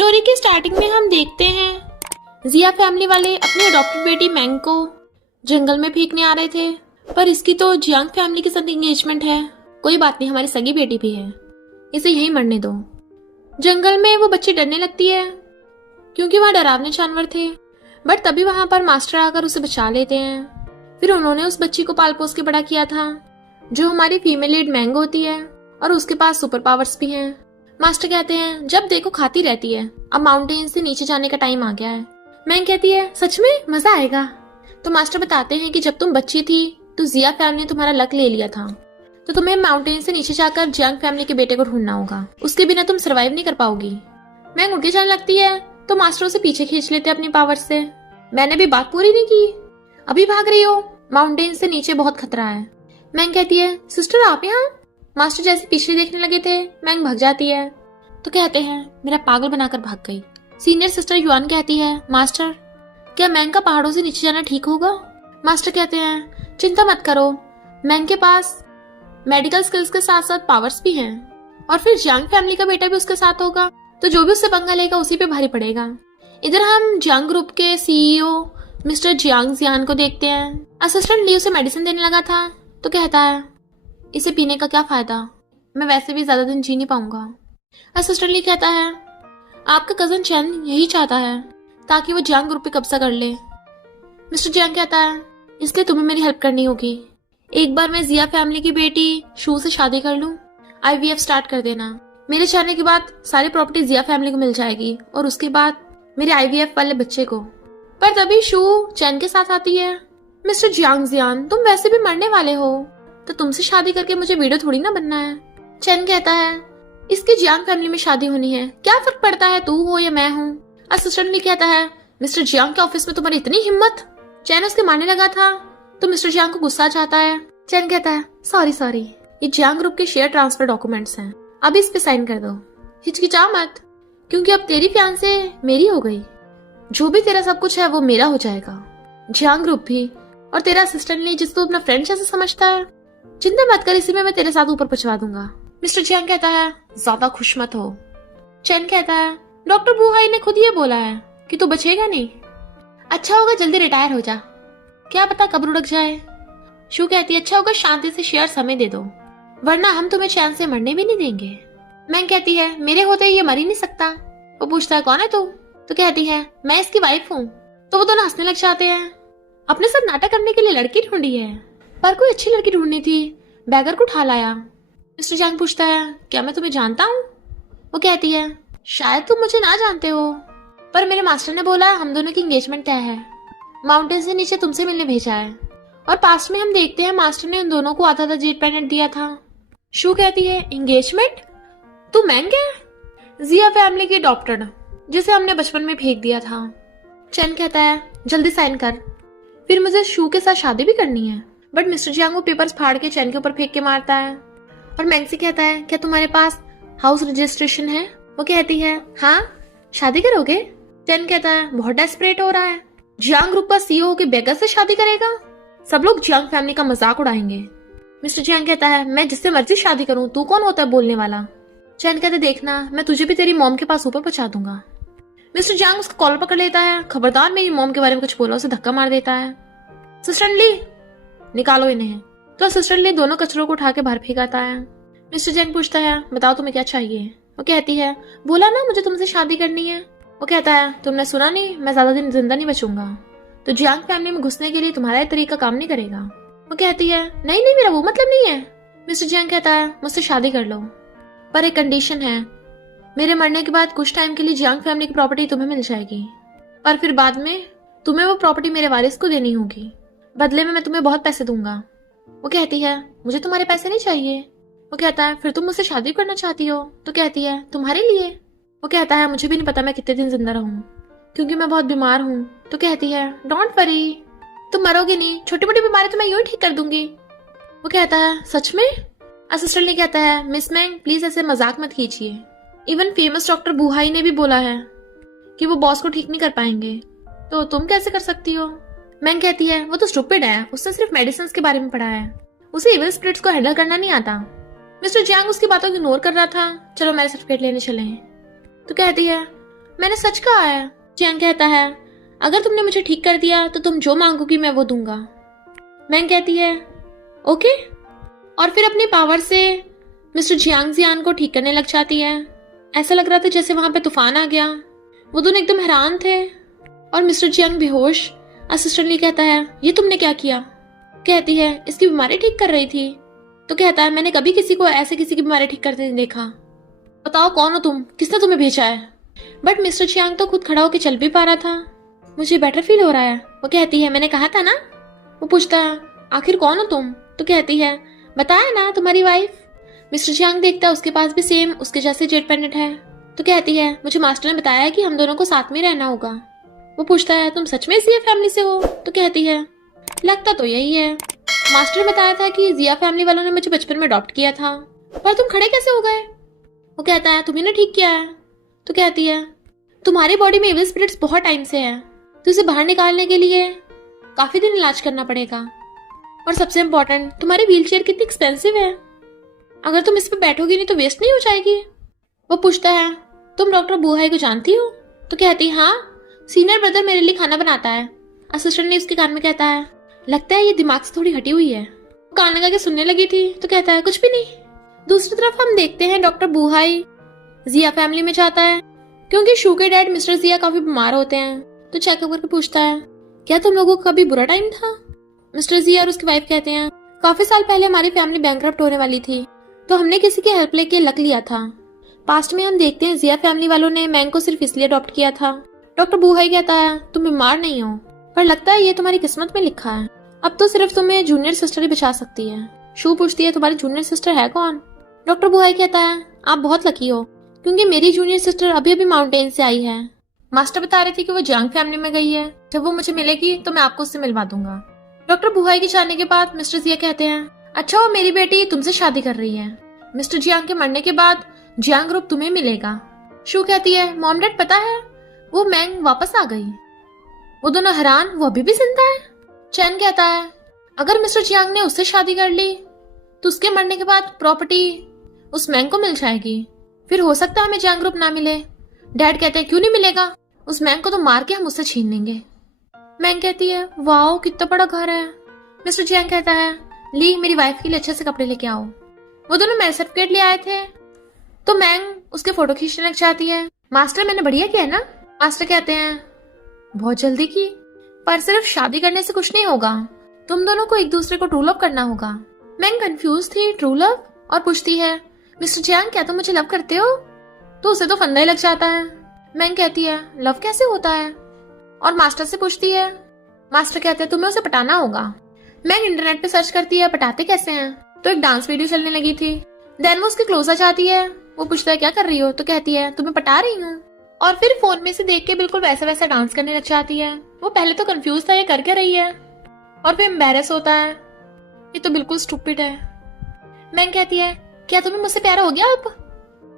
Story के starting में हम देखते हैं जिया फैमिली वाले अपनी अडॉप्टेड बेटी मैंग को जंगल में फेंकने आ रहे थे, पर इसकी तो जियांग फैमिली के साथ एंगेजमेंट है। कोई बात नहीं, हमारी सगी बेटी भी है, इसे यहीं मरने दो। जंगल में वो बच्ची डरने लगती है क्योंकि वहाँ डरावने जानवर थे, बट तभी वहां पर मास्टर आकर उसे बचा लेते हैं। फिर उन्होंने उस बच्ची को पाल पोस के बड़ा किया था, जो हमारी फीमेल लीड मैंग होती है और उसके पास सुपर पावर्स भी हैं। मास्टर कहते हैं जब देखो खाती रहती है, अब माउंटेन से नीचे जाने का टाइम आ गया है। मैंग कहती है सच में मजा आएगा। तो मास्टर बताते हैं कि जब तुम बच्ची थी तो जिया फैमिली ने तुम्हारा लक ले लिया था, तो तुम्हें माउंटेन से नीचे जाकर जियांग फैमिली के बेटे को ढूंढना होगा, उसके बिना तुम सरवाइव नहीं कर पाओगी। मैंग उठ के जाने लगती है तो मास्टर उसे पीछे खींच लेते अपनी पावर से। मैंने भी बात पूरी नहीं की, अभी भाग रही हो, माउंटेन से नीचे बहुत खतरा है। मैंग कहती है सिस्टर आप यहाँ। मास्टर जैसे पीछे देखने लगे थे, मैंग भाग जाती है तो कहते हैं मेरा पागल बनाकर भाग गई। सीनियर सिस्टर युआन कहती है मास्टर क्या मैंग का पहाड़ों से नीचे जाना ठीक होगा। मास्टर कहते हैं चिंता मत करो, मैंग के पास मेडिकल स्किल्स के साथ साथ पावर्स भी हैं, और फिर जियांग फैमिली का बेटा भी उसके साथ होगा, तो जो भी उससे पंगा लेगा उसी पे भारी पड़ेगा। इधर हम जियांग ग्रुप के सीईओ मिस्टर जियांग जियान को देखते हैं। असिस्टेंट ली उसे मेडिसिन देने लगा था तो कहता है इसे पीने का क्या फायदा, मैं वैसे भी ज्यादा दिन जी नहीं पाऊंगा। असिस्टेंट ली कहता है आपका कजन चैन यही चाहता है ताकि वो जियांग ग्रुप पे कब्जा कर ले। मिस्टर जियांग कहता है इसलिए तुम्हें मेरी हेल्प करनी होगी। एक बार मैं जिया फैमिली की बेटी शू से शादी कर लूं, आईवीएफ स्टार्ट कर देना। मेरे चाहने के बाद सारी प्रॉपर्टी जिया फैमिली को मिल जाएगी और उसके बाद मेरे आईवीएफ वाले बच्चे को। पर तभी शू चैन के साथ आती है। मिस्टर जियांग जियान तुम वैसे भी मरने वाले हो, तो तुमसे शादी करके मुझे वीडियो थोड़ी ना बनना है। चैन कहता है इसकी जियांग फैमिली में शादी होनी है, क्या फर्क पड़ता है तू हो या मैं हूँ। असिस्टेंट ली कहता है मिस्टर जियांग के ऑफिस में तुम्हारी इतनी हिम्मत। चैन उसके मारने लगा था तो मिस्टर जियांग को गुस्सा आ जाता है। चैन कहता है सॉरी, ये जियांग ग्रुप के शेयर ट्रांसफर डॉक्यूमेंट्स हैं, अभी इस पे साइन कर दो। हिचकिचा मत, क्योंकि अब तेरी फियांसे मेरी हो गई, जो भी तेरा सब कुछ है वो मेरा हो जाएगा, जियांग ग्रुप भी, और तेरा असिस्टेंट ली जिसको अपना फ्रेंड जैसे समझता है। चिंता मत कर, इसी में मैं तेरे साथ ऊपर पहुंचवा दूंगा। मिस्टर जियांग कहता है ज्यादा खुश मत हो। चैन कहता है डॉक्टर बुहाई ने खुद ये बोला है कि तू बचेगा नहीं, अच्छा होगा जल्दी रिटायर हो जा, क्या पता कब रुक जाए। शू कहती है अच्छा होगा शांति से शेयर समय दे दो, वरना हम तुम्हें चैन से मरने भी नहीं देंगे। मैंग कहती है मेरे होते ये मर ही नहीं सकता। वो पूछता है कौन है तू, तो कहती है मैं इसकी वाइफ हूँ। तो वो दोनों हंसने लग जाते हैं। अपने साथ नाटक करने के लिए लड़की ढूंढी है, पर कोई अच्छी लड़की ढूंढनी थी, बैगर को उठा लाया। मिस्टर जियांग पूछता है क्या मैं तुम्हें जानता हूँ। वो कहती है शायद तुम मुझे ना जानते हो, पर मेरे मास्टर ने बोला हम दोनों की एंगेजमेंट तय है, माउंटेन से नीचे तुमसे मिलने भेजा है। और पास में हम देखते हैं मास्टर ने उन दोनों को आधा जेट पैनेट दिया था। शू कहती है एंगेजमेंट, तू मैंग है, जिया फैमिली की अडॉप्टेड, जिसे हमने बचपन में फेंक दिया था। चैन कहता है जल्दी साइन कर, फिर मुझे शू के साथ शादी भी करनी है। बट मिस्टर जियांग वो पेपर्स फाड़ के चैन के ऊपर फेंक के मारता है और मैंग से कहता है क्या तुम्हारे पास हाउस रजिस्ट्रेशन है। वो कहती है हाँ, शादी करोगे। चैन कहता है बहुत डेस्परेट हो रहा है, जियांग ग्रुप का सीईओ के बेगर से शादी करेगा, सब लोग जियांग फैमिली का मजाक उड़ाएंगे। मिस्टर जियांग कहता है मैं जिससे मर्जी शादी करूं, तू कौन होता है बोलने वाला। चैन कहते देखना मैं तुझे भी तेरी मॉम के पास ऊपर पहुंचा दूंगा। मिस्टर जियांग उसका कॉलर पकड़ लेता है, खबरदार मेरी मॉम के बारे में कुछ बोला, उसे धक्का मार देता है। असिस्टेंट ली निकालो इन्हें। तो असिस्टेंट ली दोनों कचरों को उठा के बाहर फेंकाता है। मिस्टर जियांग पूछता है बताओ तुम्हें क्या चाहिए। वो कहती है बोला ना मुझे तुमसे शादी करनी है। वो कहता है तुमने सुना नहीं, मैं ज्यादा दिन जिंदा नहीं बचूंगा, तो जियांग फैमिली में घुसने के लिए तुम्हारा ये तरीका काम नहीं करेगा। वो कहती है नहीं नहीं मेरा वो मतलब नहीं है। मिस्टर जियांग कहता है मुझसे शादी कर लो, पर एक कंडीशन है, मेरे मरने के बाद कुछ टाइम के लिए जियांग फैमिली की प्रॉपर्टी तुम्हें मिल जाएगी, पर फिर बाद में तुम्हें वो प्रॉपर्टी मेरे वारिस को देनी होगी, बदले में मैं तुम्हें बहुत पैसे दूंगा। वो कहती है मुझे तुम्हारे पैसे नहीं चाहिए। वो कहता है फिर तुम मुझसे शादी करना चाहती हो। तो कहती है तुम्हारे लिए। वो कहता है मुझे भी नहीं पता मैं कितने दिन जिंदा रहूं, क्योंकि मैं बहुत बीमार हूँ। तो कहती है डोंट वरी, तुम मरोगे नहीं, छोटी मोटी बीमारी तो मैं यूं ही ठीक कर दूंगी। वो कहता है सच में। असिस्टेंट ने कहता है मिस मैंग प्लीज ऐसे मजाक मत कीजिए, इवन फेमस डॉक्टर बुहाई ने भी बोला है कि वो बॉस को ठीक नहीं कर पाएंगे, तो तुम कैसे कर सकती हो। मैंग कहती है वो तो स्टूपिड है, उसने सिर्फ मेडिसिन के बारे में पढ़ा है, उसे इविल स्पिरिट्स को हैंडल करना नहीं आता। मिस्टर जियांग उसकी बातों को इग्नोर कर रहा था। चलो मेरे सर्टिफिकेट लेने चले। तो कहती है मैंने सच कहा है। जियांग कहता है अगर तुमने मुझे ठीक कर दिया तो तुम जो मांगोगी मैं वो दूंगा। मैंग कहती है ओके, और फिर अपनी पावर से मिस्टर जियांग जियान को ठीक करने लग जाती है। ऐसा लग रहा था जैसे वहां पे तूफान आ गया। वो दोनों एकदम हैरान थे और मिस्टर जियांग बेहोश। असिस्टेंट ली कहता है ये तुमने क्या किया? कहती है इसकी बीमारी ठीक कर रही थी। तो कहता है मैंने कभी किसी को ऐसे किसी की बीमारी ठीक करते नहीं देखा। बताओ कौन हो तुम, किसने तुम्हें भेजा है? बट मिस्टर जियांग तो खुद खड़ा होकर चल भी पा रहा था। मुझे बेटर फील हो रहा है। वो कहती है मैंने कहा था ना। वो पूछता है आखिर कौन हो तुम? तो कहती है बताया ना, तुम्हारी वाइफ। मिस्टर जियांग देखता है उसके पास भी सेम उसके जैसे जेट पेंडेंट है। तो कहती है मुझे मास्टर ने बताया है कि हम दोनों को साथ में रहना होगा। वो पूछता है तुम सच में जिया फैमिली से हो? तो कहती है लगता तो यही है। मास्टर ने बताया था कि जिया फैमिली वालों ने मुझे बचपन में अडॉप्ट किया था, पर तुम खड़े कैसे हो गए? वो कहता है तुम्ही ने ठीक किया है। तो कहती है तुम्हारी बॉडी में इविल स्पिरिट्स बहुत टाइम से है, तो इसे बाहर निकालने के लिए काफी दिन इलाज करना पड़ेगा। और सबसे इम्पोर्टेंट तुम्हारी व्हीलचेयर कितनी एक्सपेंसिव है, अगर तुम इस पे बैठोगी नहीं तो वेस्ट नहीं हो जाएगी। वो पूछता है तुम डॉक्टर बुहाई को जानती हो? तो कहती है हाँ, सीनियर ब्रदर मेरे लिए खाना बनाता है। असिस्टेंट ने उसके कान में कहता है लगता है ये दिमाग से थोड़ी हटी हुई है। वो कान लगा के सुनने लगी थी। तो कहता है कुछ भी नहीं। दूसरी तरफ हम देखते हैं डॉक्टर बुहाई जिया फैमिली में जाता है क्योंकि शू के डैड मिस्टर जिया काफी बीमार होते हैं। तो चेकअप करके पूछता है क्या तुम लोगों को कभी बुरा टाइम था? मिस्टर जिया और उसकी वाइफ कहते हैं काफी साल पहले हमारी फैमिली बैंकरप्ट होने वाली थी, तो हमने किसी की हेल्प लेके लक लिया था। पास्ट में हम देखते हैं जिया फैमिली वालों ने मैंग को सिर्फ इसलिए अडॉप्ट किया था। डॉक्टर बुहाई कहता है तुम बीमार नहीं हो, पर लगता है ये तुम्हारी किस्मत में लिखा है। अब तो सिर्फ तुम्हें जूनियर सिस्टर ही बचा सकती है। शू पूछती है तुम्हारी जूनियर सिस्टर है कौन? डॉक्टर बुहाई कहता है आप बहुत लकी हो, क्योंकि मेरी जूनियर सिस्टर अभी अभी माउंटेन से आई है। मास्टर बता रहे थे कि वो जियांग फैमिली में गई है, जब वो मुझे मिलेगी तो मैं आपको उससे मिलवा दूंगा। डॉक्टर बुहाई के जाने के बाद मिस्टर जिया कहते हैं अच्छा वो मेरी बेटी तुमसे शादी कर रही है। मिस्टर जियांग के मरने के बाद जियांग ग्रुप तुम्हें मिलेगा। शू कहती है मॉम डैड पता है वो मैंग वापस आ गई। वो दोनों हैरान, वो अभी भी जिंदा है। चैन कहता है अगर मिस्टर जियांग ने उससे शादी कर ली तो उसके मरने के बाद प्रॉपर्टी उस मैंग को मिल जाएगी, फिर हो सकता है हमें जियांग ग्रुप ना मिले। डैड कहते हैं क्यों नहीं मिलेगा, उस मैंग को तो मार के हम उससे छीन लेंगे। मैंग कहती है वाओ कितना बड़ा घर है। मिस्टर जियांग कहता है ली मेरी वाइफ के लिए अच्छे से कपड़े लेके आओ। वो दोनों मैरिज सर्टिफिकेट ले आए थे, तो मैंग उसके फोटो खींचने लग जाती है। मास्टर मैंने बढ़िया किया ना? मास्टर कहते हैं बहुत जल्दी की, पर सिर्फ शादी करने से कुछ नहीं होगा, तुम दोनों को एक दूसरे को ट्रू लव करना होगा। मैंग कंफ्यूज थी ट्रू लव, और पूछती है मिस्टर जियांग क्या तुम मुझे लव करते हो? तो उसे तो फंदा ही लग जाता है। मैंग कहती है लव कैसे होता है, और मास्टर से पूछती है। मास्टर कहते हैं तुम्हें उसे पटाना होगा। मैंग इंटरनेट पे सर्च करती है पटाते कैसे हैं, तो एक डांस वीडियो चलने लगी थी। देन वो उसके क्लोज आ जाती है। वो पूछता है क्या कर रही हो? तो कहती है तुम्हें पटा रही हूँ, और फिर फोन में से देख के बिल्कुल वैसा वैसा डांस करने लग जाती है। वो पहले तो कंफ्यूज था ये कर क्या रही है, और फिर एम्बैरेस होता है, ये तो बिल्कुल स्टूपिड है। मैंग कहती है क्या तुम्हें मुझसे प्यार हो गया अब?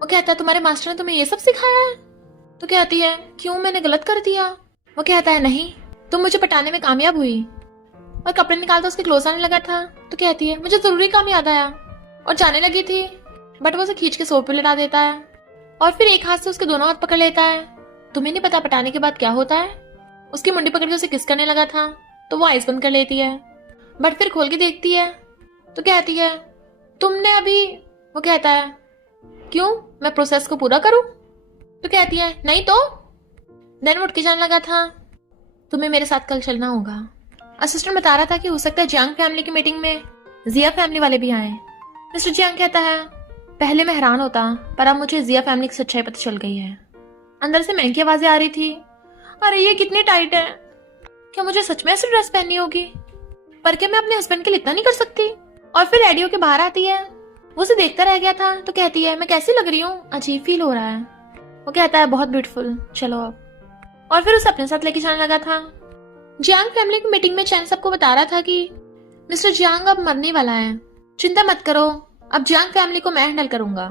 वो कहता है तुम्हारे मास्टर ने तुम्हें ये सब सिखाया है? तो कहती है क्यों, मैंने गलत कर दिया? वो कहता है नहीं, तुम मुझे पटाने में कामयाब हुई। और कपड़े निकालता उसके क्लोज आने लगा था। तो कहती है मुझे जरूरी काम याद आया, और जाने लगी थी, बट वो उसे खींच के सोफे पे लेटा देता है, और फिर एक हाथ से उसके दोनों हाथ पकड़ लेता है। तुम्हें नहीं पता पटाने के बाद क्या होता है? उसकी मुंडी पकड़ के उसे किस करने लगा था, तो वो आइस बंद कर लेती है, बट फिर खोल के देखती है। तो कहती है तुमने अभी। वो कहता है क्यों, मैं प्रोसेस को पूरा करूं? तो कहती है नहीं तो। देन उठ के जाने लगा था, तुम्हें मेरे साथ कल चलना होगा। असिस्टेंट बता रहा था कि हो सकता है जियांग फैमिली की मीटिंग में जिया फैमिली वाले भी आए। मिस्टर जियांग कहता है पहले मैं हैरान होता, पर अब मुझे जिया फैमिली की सच्चाई पता चल गई है। अंदर से मैंग की आवाजें आ रही थी, अरे ये कितनी टाइट है, क्या मुझे सच में ऐसी ड्रेस पहननी होगी? पर क्या मैं अपने हस्बैंड के लिए इतना नहीं कर सकती? और फिर रेडियो के बाहर आती है, वो उसे देखता रह गया था। तो कहती है मैं कैसी लग रही हूँ, अजीब फील हो रहा है। वो कहता है बहुत ब्यूटीफुल, चलो अब। और फिर उसे अपने साथ लेके जाने लगा था। जियांग फैमिली की मीटिंग में चैन सबको बता रहा था कि मिस्टर जियांग अब मरने वाला है, चिंता मत करो, अब जियांग फैमिली को मैं हैंडल करूंगा।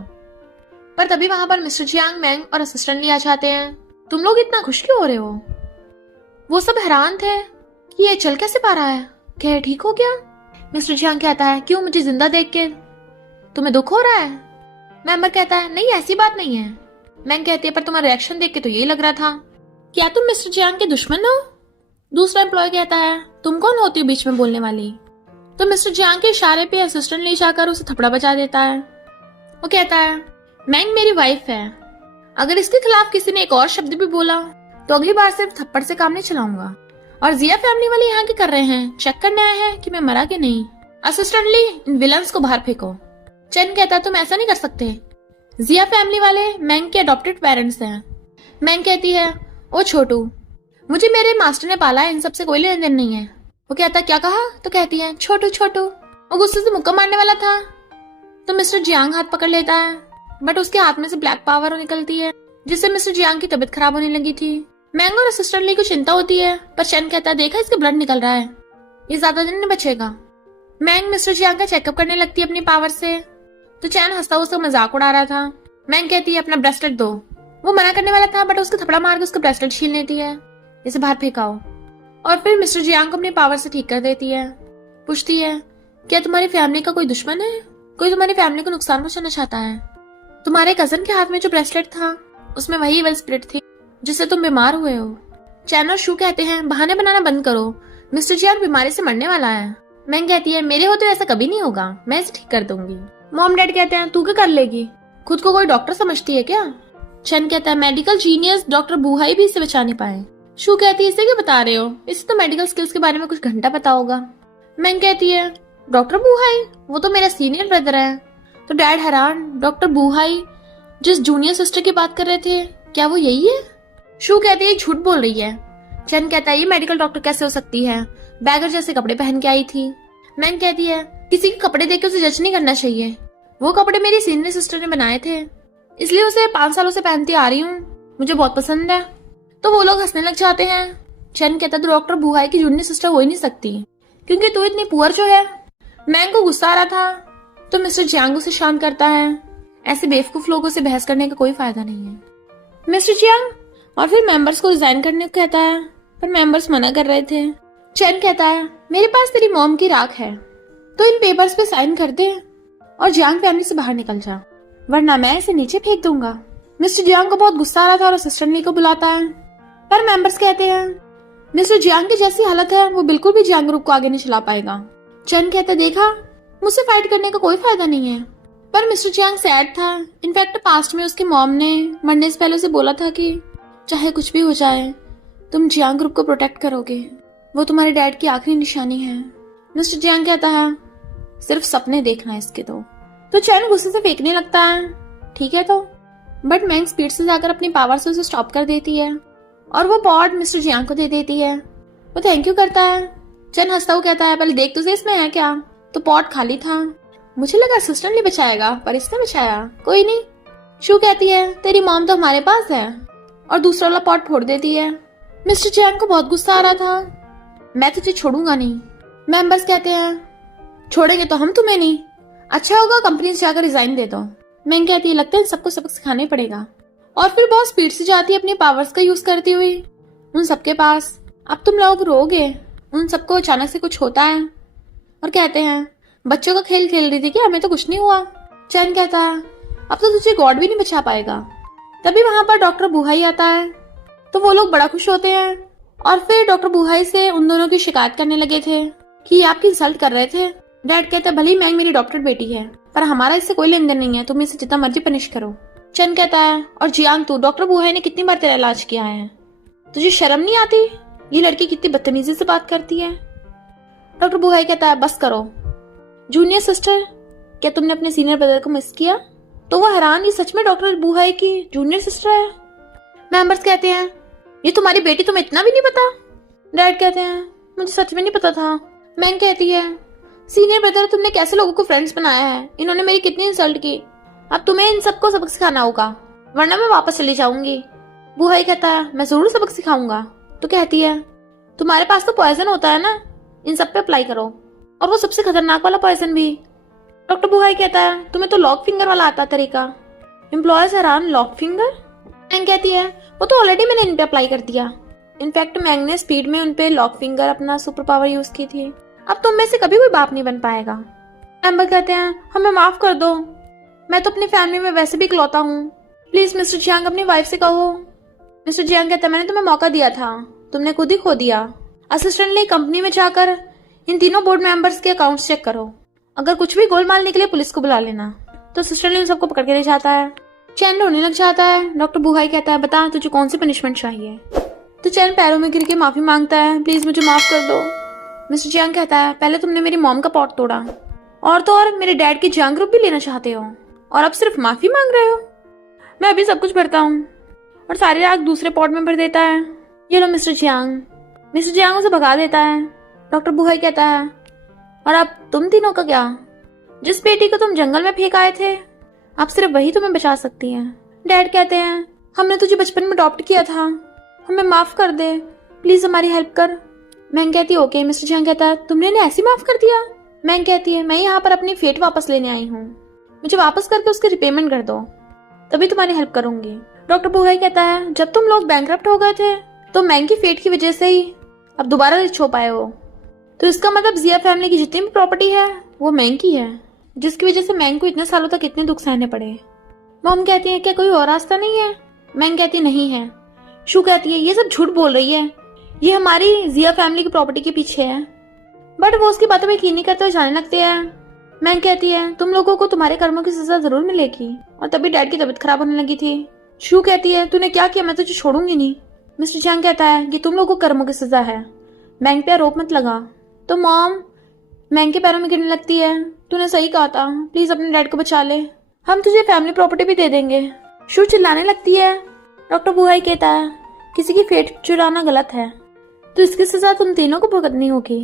पर तभी वहां पर मिस्टर जियांग, मैंग और असिस्टेंट लिया जाते हैं। तुम लोग इतना खुश क्यों हो रहे हो? वो सब हैरान थे कि ये चल कैसे पा रहा है, क्या ये ठीक हो गया? मिस्टर जियांग कहता है क्यों, मुझे जिंदा देख के तुम्हें दुख हो रहा है? मेंबर कहता है नहीं ऐसी बात नहीं है, मैंग कहती है पर तुम्हारा रिएक्शन देख के तो यही लग रहा था। क्या तुम मिस्टर जियांग के दुश्मन हो? दूसरा एम्प्लॉय कहता है तुम कौन होती हो बीच में बोलने वाली? तो मिस्टर जियांग के इशारे पे असिस्टेंट ले जाकर उसे थपड़ा बजा देता है। वो कहता है मैंग मेरी वाइफ है, अगर इसके खिलाफ किसी ने एक और शब्द भी बोला तो अगली बार सिर्फ थप्पड़ से काम नहीं चलाऊंगा। और जिया फैमिली वाले यहाँ के कर रहे हैं, चेक करने आए हैं कि मैं मरा कि नहीं। असिस्टेंट ली इन विलन्स को बाहर फेंको। चेन कहता है तुम ऐसा नहीं कर सकते, जिया फैमिली वाले मैंग के अडॉप्टेड पेरेंट्स हैं। मैंग कहती है ओ छोटू, मुझे मेरे मास्टर ने पाला है, इन सबसे कोई लेन देन नहीं है। वो कहता है क्या कहा? तो कहती है छोटू छोटू। वो गुस्से से मुक्का मारने वाला था तो मिस्टर जियांग हाथ पकड़ लेता है, बट उसके हाथ में से ब्लैक पावर निकलती है जिससे मिस्टर जियांग की तबीयत खराब होने लगी थी। मैंग और असिस्टेंट ली को चिंता होती है, पर चैन कहता है देखा इसके ब्लड निकल रहा है, ये ज्यादा दिन नहीं बचेगा। मैंग मिस्टर जियांग का चेकअप करने लगती है अपनी पावर से, तो चैन हंसता उसका मजाक उड़ा रहा था। मैंग कहती है अपना ब्रेसलेट दो। वो मना करने वाला था, बट उसको थपड़ा मार के उसका ब्रेसलेट छीन लेती है, इसे बाहर फेंकाओ। और फिर मिस्टर जियांग को अपनी पावर से ठीक कर देती है। पूछती है क्या तुम्हारी फैमिली का कोई दुश्मन है? कोई तुम्हारी फैमिली को नुकसान पहुंचाना चाहता है? तुम्हारे कजन के हाथ में जो ब्रेसलेट था उसमें वही इविल स्पिरिट थी जिससे तुम बीमार हुए हो। चैन और शू कहते हैं बहाने बनाना बंद करो, मिस्टर जियांग बीमारी से मरने वाला है। मैंग कहती है मेरे होते ऐसा कभी नहीं होगा, मैं इसे ठीक कर दूंगी। मॉम डैड कहते हैं तू क्या कर लेगी, खुद को कोई डॉक्टर समझती है क्या? चैन कहता है मेडिकल जीनियस डॉक्टर बूहाई भी इसे बचा नहीं पाए। शू कहती है इसे क्या बता रहे हो, इसे तो मेडिकल स्किल्स के बारे में कुछ घंटा पता होगा। मैंग कहती है डॉक्टर बूहाई, वो तो मेरा सीनियर ब्रदर है। तो डैड हैरान, डॉक्टर बूहाई जिस जूनियर सिस्टर की बात कर रहे थे, क्या वो यही है? शू कहती है झूठ बोल रही है। चैन कहता है ये मेडिकल डॉक्टर कैसे हो सकती है, बैगर जैसे कपड़े पहन के आई थी। मैंग कहती है किसी के कपड़े देख के उसे जज नहीं करना चाहिए, वो कपड़े मेरी सीनियर सिस्टर ने बनाए थे, इसलिए उसे 5 सालों से पहनती आ रही हूँ, मुझे बहुत पसंद है। तो वो लोग हंसने लग जाते हैं। चैन कहता है डॉक्टर बूहाई की जूनियर सिस्टर हो ही नहीं सकती क्योंकि तू इतनी पुअर जो है। मैंग को गुस्सा आ रहा था तो मिस्टर जियांग उसे शांत करता है, ऐसे बेवकूफ लोगों से बहस करने का कोई फायदा नहीं है मिस्टर जियांग। और फिर मेंबर्स को रिजाइन करने को कहता है, पर मेंबर्स मना कर रहे थे। चैन कहता है मेरे पास तेरी मॉम की राख है, तो इन पेपर्स पे साइन कर दे और जियांग फैमिली से बाहर निकल जा, वरना मैं इसे नीचे फेंक दूंगा। मिस्टर जियांग को बहुत गुस्सा आ रहा था और असिस्टेंट ली को बुलाता है, पर मेंबर्स कहते हैं मिस्टर जियांग की जैसी हालत है वो बिल्कुल भी जियांग ग्रुप को आगे नहीं चला पाएगा। चैन कहता है देखा मुझसे फाइट करने का कोई फायदा नहीं है। पर मिस्टर जियांग सैड था, इनफैक्ट पास्ट में उसकी मॉम ने मरने से पहले उसे बोला था कि चाहे कुछ भी हो जाए तुम जियांग ग्रुप को प्रोटेक्ट करोगे, वो तुम्हारे डैड की आखिरी निशानी है। मिस्टर जियांग कहता है सिर्फ सपने देखना इसके तो चैन गुस्से से फेंकने लगता है, ठीक है तो, बट मैंग स्पीड से जाकर अपनी पावर से उसे स्टॉप कर देती है और वो पॉड मिस्टर जियांग को दे देती है। वो थैंक यू करता है। चैन हंसता हुआ कहता है पहले देख तो सही इसमें है क्या, तो पॉट खाली था, मुझे लगा असिस्टेंट नहीं बचाएगा पर इसने बचाया, कोई नहीं। शू कहती है तेरी मॉम तो हमारे पास है, और दूसरा वाला पॉट फोड़ देती है। मिस्टर जियांग को बहुत गुस्सा आ रहा था, मैं तुझे छोड़ूंगा नहीं। मेंबर्स कहते हैं छोड़ेंगे तो हम तुम्हें नहीं, अच्छा होगा कंपनी से जाकर रिजाइन दे दो। मैंग कहती है लगता है सबको सबक सिखाना ही पड़ेगा। और फिर बहुत स्पीड से जाती है अपने पावर्स का यूज करती हुई उन सबके पास। अब तुम लोग रोगे, उन सबको अचानक से कुछ होता है और कहते हैं बच्चों का खेल खेल रही थी क्या, हमें तो कुछ नहीं हुआ। चैन कहता है अब तो तुझे गॉड भी नहीं बचा पाएगा। तभी वहां पर डॉक्टर बुहाई आता है, तो वो लोग बड़ा खुश होते हैं और फिर डॉक्टर बुहाई से उन दोनों की शिकायत करने लगे थे कि ये आपकी इंसल्ट कर रहे थे। डैड कहते हैं भले मैंग मेरी अडॉप्टेड बेटी है, पर हमारा इससे कोई लेन देन नहीं है, तुम इसे जितना मर्जी पनिश करो। चैन कहता है और जियांग तू, डॉक्टर बुहाई ने कितनी बार तेरा इलाज किया है, तुझे शर्म नहीं आती, ये लड़की कितनी बदतमीजी से बात करती है। डॉक्टर बुहाई कहता है बस करो। जूनियर सिस्टर, क्या तुमने अपने सीनियर ब्रदर को मिस किया? तो वो हैरान, ये सच में डॉक्टर बुहाई की जूनियर सिस्टर है। मेंबर्स कहते हैं ये तुम्हारी बेटी, तुम्हें इतना भी नहीं पता? डैड कहते हैं मुझे सच में नहीं पता था। मैंग कहती है सीनियर ब्रदर तुमने कैसे लोगों को फ्रेंड्स बनाया है, इन्होंने मेरी कितनी इंसल्ट की, अब तुम्हें इन सबको सबक सिखाना होगा वरना मैं वापस चली जाऊंगी। बुहाई कहता है मैं जरूर सबक सिखाऊंगा। तो कहती है तुम्हारे पास तो पॉइजन होता है ना, इन सब पे अप्लाई करो, और वो सबसे खतरनाक वाला पॉइजन भी। डॉक्टर बुहाई कहता है तुम्हें तो लॉक फिंगर वाला आता तरीका। एम्प्लॉयज हैरान, लॉक फिंगर? मैंग कहती है वो तो ऑलरेडी मैंने इन पे अप्लाई कर दिया, इनफैक्ट मैंग ने स्पीड में उन पे लॉक फिंगर अपना सुपर पावर यूज की थी, अब तुम में से कभी कोई बाप नहीं बन पाएगा। एम्बर कहते हैं हमें माफ कर दो, मैं तो अपनी फैमिली में वैसे भी इकलौता हूँ, प्लीज मिस्टर जियांग अपनी वाइफ से कहो। मिस्टर जियांग कहता है मैंने तुम्हें मौका दिया था, तुमने खुद ही खो दिया। असिस्टेंट ने कंपनी में जाकर इन तीनों बोर्ड मेंबर्स के अकाउंट्स चेक करो, अगर कुछ भी गोलमाल निकले पुलिस को बुला लेना। तो असिस्टेंट उन सबको पकड़ के ले जाता है। चैन रोने लग जाता है। डॉक्टर बुहाई कहता है बता तुझे कौन सी पनिशमेंट चाहिए। तो चैन पैरों में गिर के माफी मांगता है, प्लीज मुझे माफ कर दो। मिस्टर जियांग कहता है पहले तुमने मेरी मॉम का पॉट तोड़ा और तो और मेरे डैड की जियांग ग्रुप भी लेना चाहते हो और अब सिर्फ माफी मांग रहे हो। मैं अभी सब कुछ भरता हूँ। और सारी आग दूसरे पॉट में भर देता है। ये लो मिस्टर जियांग। मिस्टर जियांग उसे भगा देता है। डॉक्टर बुहाई कहता है और अब तुम तीनों का क्या? जिस बेटी को तुम जंगल में फेंक आए थे अब सिर्फ वही तुम्हें बचा सकती है। डैड कहते हैं हमने तुझे बचपन में अडॉप्ट किया था, हमें माफ कर दे, प्लीज हमारी हेल्प कर। मैंग कहती है ओके। मिस्टर जियांग कहता है तुमने इन्हें ऐसे माफ कर दिया? मैंग कहती है मैं यहाँ पर अपनी फेट वापस लेने आई हूँ, मुझे वापस करके उसकी रिपेमेंट कर दो, तभी तुम्हारी हेल्प करूंगी। डॉक्टर बुहाई कहता है जब तुम लोग बैंकरप्ट हो गए थे तो मैंग की फेट की वजह से ही अब दोबारा रिच हो पाए हो, तो इसका मतलब जिया फैमिली की जितनी भी प्रॉपर्टी है वो मैंग की है, जिसकी वजह से मैंग को इतने सालों तक इतने दुख सहने पड़े। मॉम कहती है क्या कोई और रास्ता नहीं है? मैंग कहती नहीं है। शू कहती है ये सब झूठ बोल रही है, ये हमारी जिया फैमिली की प्रॉपर्टी के पीछे है। बट वो उसकी बातों में यकीन नहीं करते हुए जाने लगते हैं। मैंग कहती है तुम लोगों को तुम्हारे कर्मों की सजा जरूर मिलेगी, और तभी डैड की तबीयत खराब होने लगी थी। शू कहती है तूने क्या किया, मैं तुझे छोड़ूंगी नहीं। मिस्टर जियांग कहता है ये तुम लोगों को कर्मों की सजा है, मैंग पे आरोप मत लगा। तो मॉम मैंग के पैरों में गिरने लगती है, तूने सही कहा था, प्लीज अपने डैड को बचा ले, हम तुझे फैमिली प्रॉपर्टी भी दे देंगे। शू चिल्लाने लगती है। डॉक्टर बुहाई कहता है किसी की फेट चुराना गलत है, तो इसकी सजा तुम तीनों को भुगतनी होगी।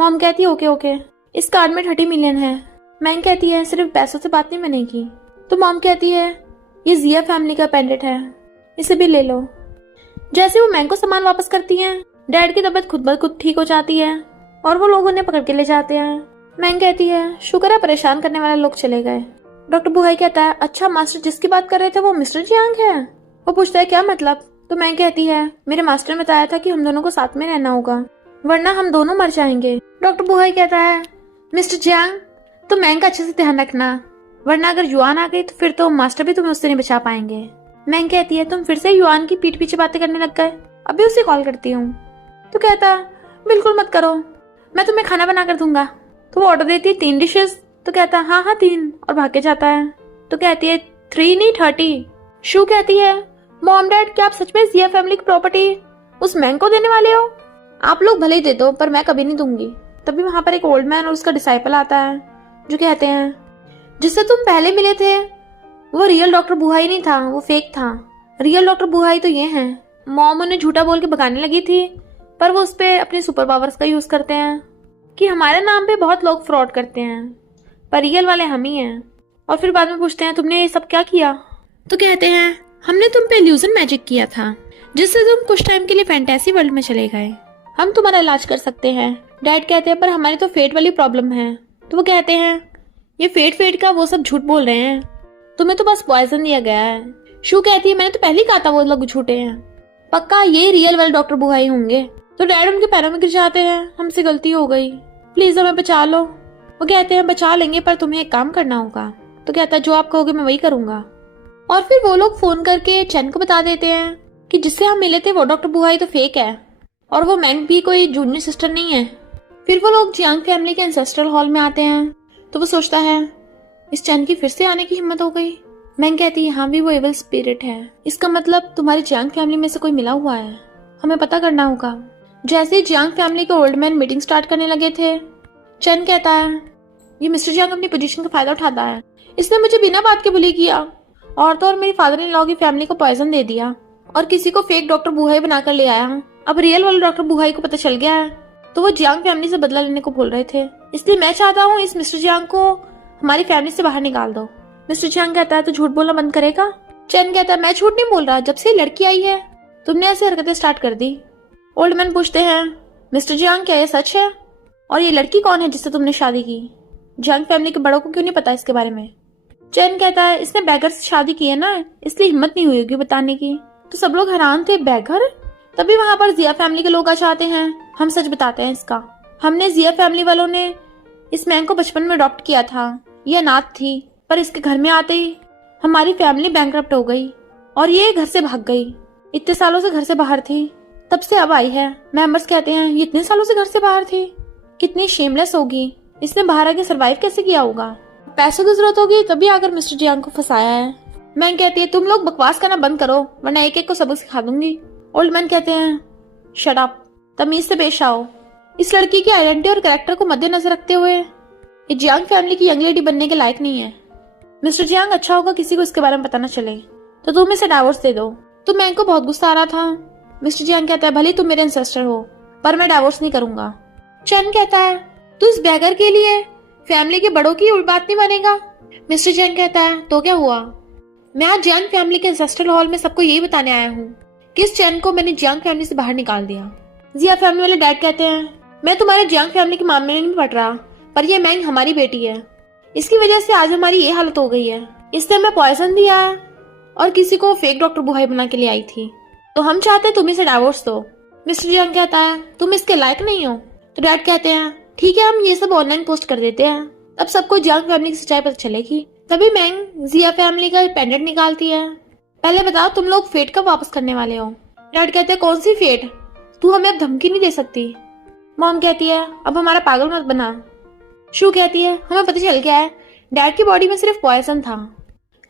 मॉम कहती है ओके ओके। इस कार्ड में 30 मिलियन है। मैंग कहती है सिर्फ पैसों से बात नहीं बनेगी। तो मॉम कहती है ये जिया फैमिली का पेंडेंट है, इसे भी ले लो। जैसे वो मैंग को सामान वापस करती है, डैड की तबीयत खुद ब खुद ठीक हो जाती है और वो लोग उन्हें पकड़ के ले जाते हैं। मैंग कहती है शुक्र है परेशान करने वाले लोग चले गए। डॉक्टर बुहाई कहता है अच्छा मास्टर जिसकी बात कर रहे थे वो मिस्टर जियांग है? वो पूछता है क्या मतलब? तो मैंग कहती है मेरे मास्टर ने बताया था कि हम दोनों को साथ में रहना होगा, वरना हम दोनों मर जाएंगे। डॉक्टर बुहाई कहता है मिस्टर जियांग तो मैंग का अच्छे से ध्यान रखना, वरना अगर युआन आ गई तो फिर तो मास्टर भी तुम्हें उससे नहीं बचा पाएंगे। मैंग कहती है तुम फिर से युआन की पीठ पीछे बातें करने लग गए, अभी उसे कॉल करती हूँ। तो कहता बिल्कुल मत करो, मैं तुम्हें खाना बना कर दूंगा। तो वो ऑर्डर देती है 3 डिशेस। तो कहता है हाँ 3 और भाग के जाता है। तो कहती है 3 नहीं 30। शू कहती है मॉम डैड क्या आप सच में जिया फैमिली की प्रॉपर्टी उस मैंग को देने वाले हो? आप लोग भले ही दे दो पर मैं कभी नहीं दूंगी। तभी वहां पर एक ओल्ड मैन और उसका डिसाइपल आता है जो कहते हैं जिससे तुम पहले मिले थे वो रियल डॉक्टर बुहाई नहीं था, वो फेक था, रियल डॉक्टर बुहाई तो ये हैं। मॉम उन्हें झूठा बोल के भगाने लगी थी पर वो उस पर अपने सुपर पावर्स का यूज करते हैं कि हमारे नाम पे बहुत लोग फ्रॉड करते हैं पर रियल वाले हम ही हैं। और फिर बाद में पूछते हैं तुमने ये सब क्या किया? तो कहते हैं हमने तुम पे इल्यूजन मैजिक किया था जिससे तुम कुछ टाइम के लिए फैंटेसी वर्ल्ड में चले गए, हम तुम्हारा इलाज कर सकते हैं। डैड कहते हैं पर हमारी तो फेट वाली प्रॉब्लम है। तो वो कहते हैं ये फेट का वो सब झूठ बोल रहे हैं, तुम्हें तो बस पॉइजन दिया गया है। शू कहती है मैंने तो पहले ही कहा था वो लोग झूठे हैं, पक्का ये रियल वाले डॉक्टर बुहाई होंगे। तो डैड उनके पैरों में गिर जाते हैं, हमसे गलती हो गई, प्लीज हमें बचा लो। वो कहते हैं बचा लेंगे पर तुम्हें एक काम करना होगा। तो कहता है जो आप कहोगे मैं वही करूंगा। और फिर वो लोग फोन करके चैन को बता देते हैं कि जिससे हम मिले थे वो डॉक्टर बुहाई तो फेक है और वो मैंग भी कोई जूनियर सिस्टर नहीं है। फिर वो लोग जियांग फैमिली के एंसेस्ट्रल हॉल में आते हैं। तो वो सोचता है इस चैन की फिर से आने की हिम्मत हो गई। मैंग कहती है हाँ भी वो एविल स्पिरिट है, इसका मतलब तुम्हारी जियांग फैमिली में से कोई मिला हुआ है, हमें पता करना होगा। जैसे ही जियांग फैमिली के ओल्ड मैन मीटिंग स्टार्ट करने लगे थे, चैन कहता है ये मिस्टर जियांग अपनी पोजीशन का फायदा उठाता है, इसने मुझे बिना बात के बुली किया और तो और मेरी फादर इन लॉ की फैमिली को पॉइजन दे दिया और किसी को फेक डॉक्टर बुहाई बनाकर ले आया। अब रियल वाले डॉक्टर बुहाई को पता चल गया है तो वो जियांग फैमिली से बदला लेने को बोल रहे थे, इसलिए मैं चाहता हूँ इस मिस्टर जियांग को हमारी फैमिली से बाहर निकाल दो। मिस्टर जियांग कहता है तो झूठ बोलना बंद करेगा? चैन कहता है मैं झूठ नहीं बोल रहा, जब से लड़की आई है तुमने ऐसी हरकतें स्टार्ट कर दी। ओल्ड मैन पूछते हैं मिस्टर जियांग क्या ये सच है, और ये लड़की कौन है जिससे तुमने शादी की? जियांग फैमिली के बड़ों को क्यों नहीं पता इसके बारे में? चैन कहता है इसने बैगर से शादी की है ना, इसलिए हिम्मत नहीं हुई होगी बताने की। तो सब लोग हैरान थे, बैगर? तभी वहां पर जिया फैमिली के लोग आ जाते हैं। हम सच बताते हैं इसका, हमने जिया फैमिली वालों ने इस मैंग को बचपन में अडॉप्ट किया था, ये अनाथ थी पर इसके घर में आते ही हमारी फैमिली बैंकरप्ट हो गई और ये घर से भाग गई। इतने सालों से घर से बाहर थी, तब से अब आई है। मेंबर्स कहते हैं ये इतने सालों से घर से बाहर थी, कितनी शेमलेस होगी, इसने बाहर आके सरवाइव कैसे किया होगा। पैसों की जरूरत होगी तभी आकर मिस्टर जियांग को फंसाया है। मैंग कहती है तुम लोग बकवास करना बंद करो वरना एक एक को सबक सिखा दूंगी। ओल्ड मैन कहते हैं शट अप, तमीज से पेश आओ। इस लड़की की आइडेंटिटी और कैरेक्टर को मद्देनजर रखते हुए ये जियांग फैमिली की यंग लेडी बनने के लायक नहीं है। मिस्टर जियांग अच्छा होगा किसी को इसके बारे में पता न चले, तो तुम इसे डाइवोर्स दे दो। तो मैंग को बहुत गुस्सा आ रहा था। मिस्टर जियांग कहता है भले तुम मेरे एंसेस्टर हो पर मैं डाइवोर्स नहीं करूंगा। चैन कहता है तू इस बैगर के लिए फैमिली के बड़ों की बात नहीं मानेगा। मिस्टर जियांग कहता है तो क्या हुआ, मैं आज जियांग फैमिली के एंसेस्ट्रल हॉल में सबको यही बताने आया हूँ कि इस चैन को मैंने जियांग फैमिली से बाहर निकाल दिया। जिया फैमिली वाले डैड कहते हैं मैं तुम्हारे जियांग फैमिली के मामले में नहीं पड़ रहा, पर ये मैंग हमारी बेटी है, इसकी वजह से आज हमारी ये हालत हो गई है। इसने हमें पॉइजन दिया और किसी को फेक डॉक्टर बुहाई बना के ले आई थी, तो हम चाहते हैं तुम इसे डाइवोर्स दो। मिस्टर जियांग कहता है तुम इसके लायक नहीं हो। तो डैड कहते हैं ठीक है हम ये सब ऑनलाइन पोस्ट कर देते हैं, तब सबको जियांग फैमिली की सच्चाई पता चलेगी। तभी मैंग जिया फैमिली का पेंडेंट निकालती है। पहले बताओ तुम लोग फेट कब वापस करने वाले हो। डैड कहते हैं कौन सी फेट, तू हमें अब धमकी नहीं दे सकती। मॉम कहती है अब हमारा पागल मत बना। शू कहती है हमें पता चल गया है डैड की बॉडी में सिर्फ पॉइजन था।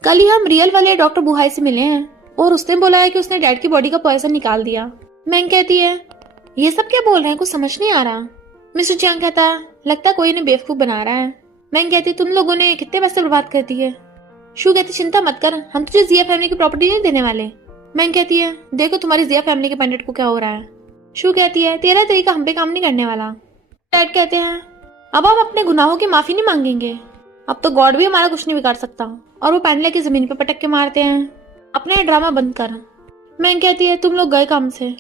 कल ही हम रियल वाले डॉक्टर बुहाई से मिले हैं और उसने बोला है कि उसने डैड की बॉडी का पॉइजन निकाल दिया। मैंग कहती है ये सब क्या बोल रहे हैं, कुछ समझ नहीं आ रहा। मिस्टर जियांग कहता है लगता है कोई इन्हें बेवकूफ बना रहा है। मैंग कहती है तुम लोगों ने कितने पैसे बर्बाद कर दिए। शू कहती चिंता मत कर, हम तुझे जिया फैमिली की प्रॉपर्टी नहीं देने वाले। मैंग कहती है देखो तुम्हारी जिया फैमिली के पेंडेंट को क्या हो रहा है। शू कहती है तेरा तरीका हम पे काम नहीं करने वाला। डैड कहते हैं अब हम अपने गुनाहों की माफी नहीं मांगेंगे, अब तो गॉड भी हमारा कुछ नहीं बिगाड़ सकता। और वो पेंडले की जमीन पे पटक के मारते हैं। अपने ड्रामा बंद कर। मैंग कहती है तुम लोग गए काम से।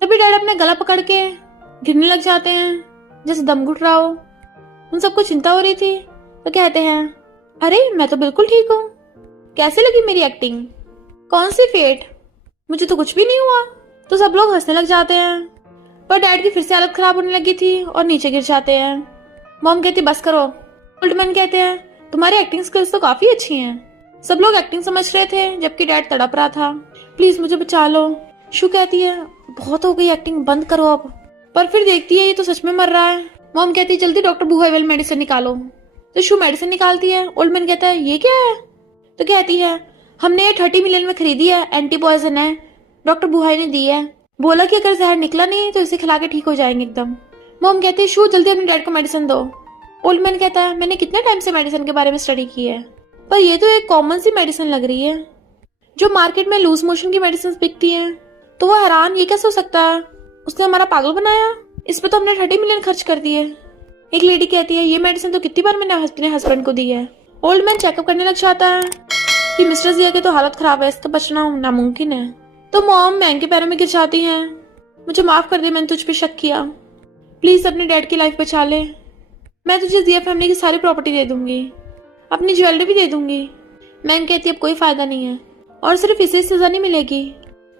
तभी डैड अपने गला पकड़ के गिरने लग जाते हैं जैसे दम घुट रहा हो। उन सबको चिंता हो रही थी तो कहते हैं अरे मैं तो बिल्कुल ठीक हूँ, कैसे लगी मेरी एक्टिंग, कौन सी फेट, मुझे तो कुछ भी नहीं हुआ। तो सब लोग हंसने लग जाते हैं, पर डैड की फिर से हालत खराब होने लगी थी और नीचे गिर जाते हैं। मॉम कहती बस करो। ओल्ड मैन कहते हैं तुम्हारी एक्टिंग स्किल्स तो काफी अच्छी हैं। सब लोग एक्टिंग समझ रहे थे जबकि डैड तड़प रहा था, प्लीज मुझे बचा लो। शू कहती है बहुत हो गई एक्टिंग, बंद करो अब। पर फिर देखती है ये तो सच में मर रहा है। मॉम कहती है जल्दी डॉक्टर बुहाइवेल मेडिसिन निकालो। तो शू मेडिसिन निकालती है। ओल्ड मैन कहता है ये क्या है। तो कहती है हमने ये 30 मिलियन में खरीदी है, एंटी पॉइजन है, डॉक्टर बुहाई ने दी है, बोला कि अगर जहर निकला नहीं तो इसे खिला के ठीक हो जाएंगे एकदम। मॉम कहती है शू जल्दी अपने डैड को मेडिसिन दो। ओल्ड मैन कहता है मैंने कितने टाइम से मेडिसिन के बारे में स्टडी की है, पर ये तो एक कॉमन सी मेडिसिन लग रही है जो मार्केट में लूज मोशन की मेडिसिन बिकती है। तो वो हैरान ये कैसे हो सकता है, उसने हमारा पागल बनाया, इस पे तो हमने 30 मिलियन खर्च कर दिए। एक लेडी कहती है ये मेडिसिन तो कितनी बार मैंने अपने हस्बैंड को दी है। ओल्ड मैन चेकअप करने लग जाता है कि मिस्टर जिया की तो हालत खराब है, इससे बचना नामुमकिन है। तो मॉम मैंग के पैरों में गिर जाती हैं, मुझे माफ कर दे, मैंने तुझ पे शक किया, प्लीज अपने डैड की लाइफ बचा ले, मैं तुझे जिया फैमिली की सारी प्रॉपर्टी दे दूंगी, अपनी ज्वेलरी भी दे दूंगी। मैंग कहती अब कोई फायदा नहीं है और सिर्फ इसे सजा नहीं मिलेगी,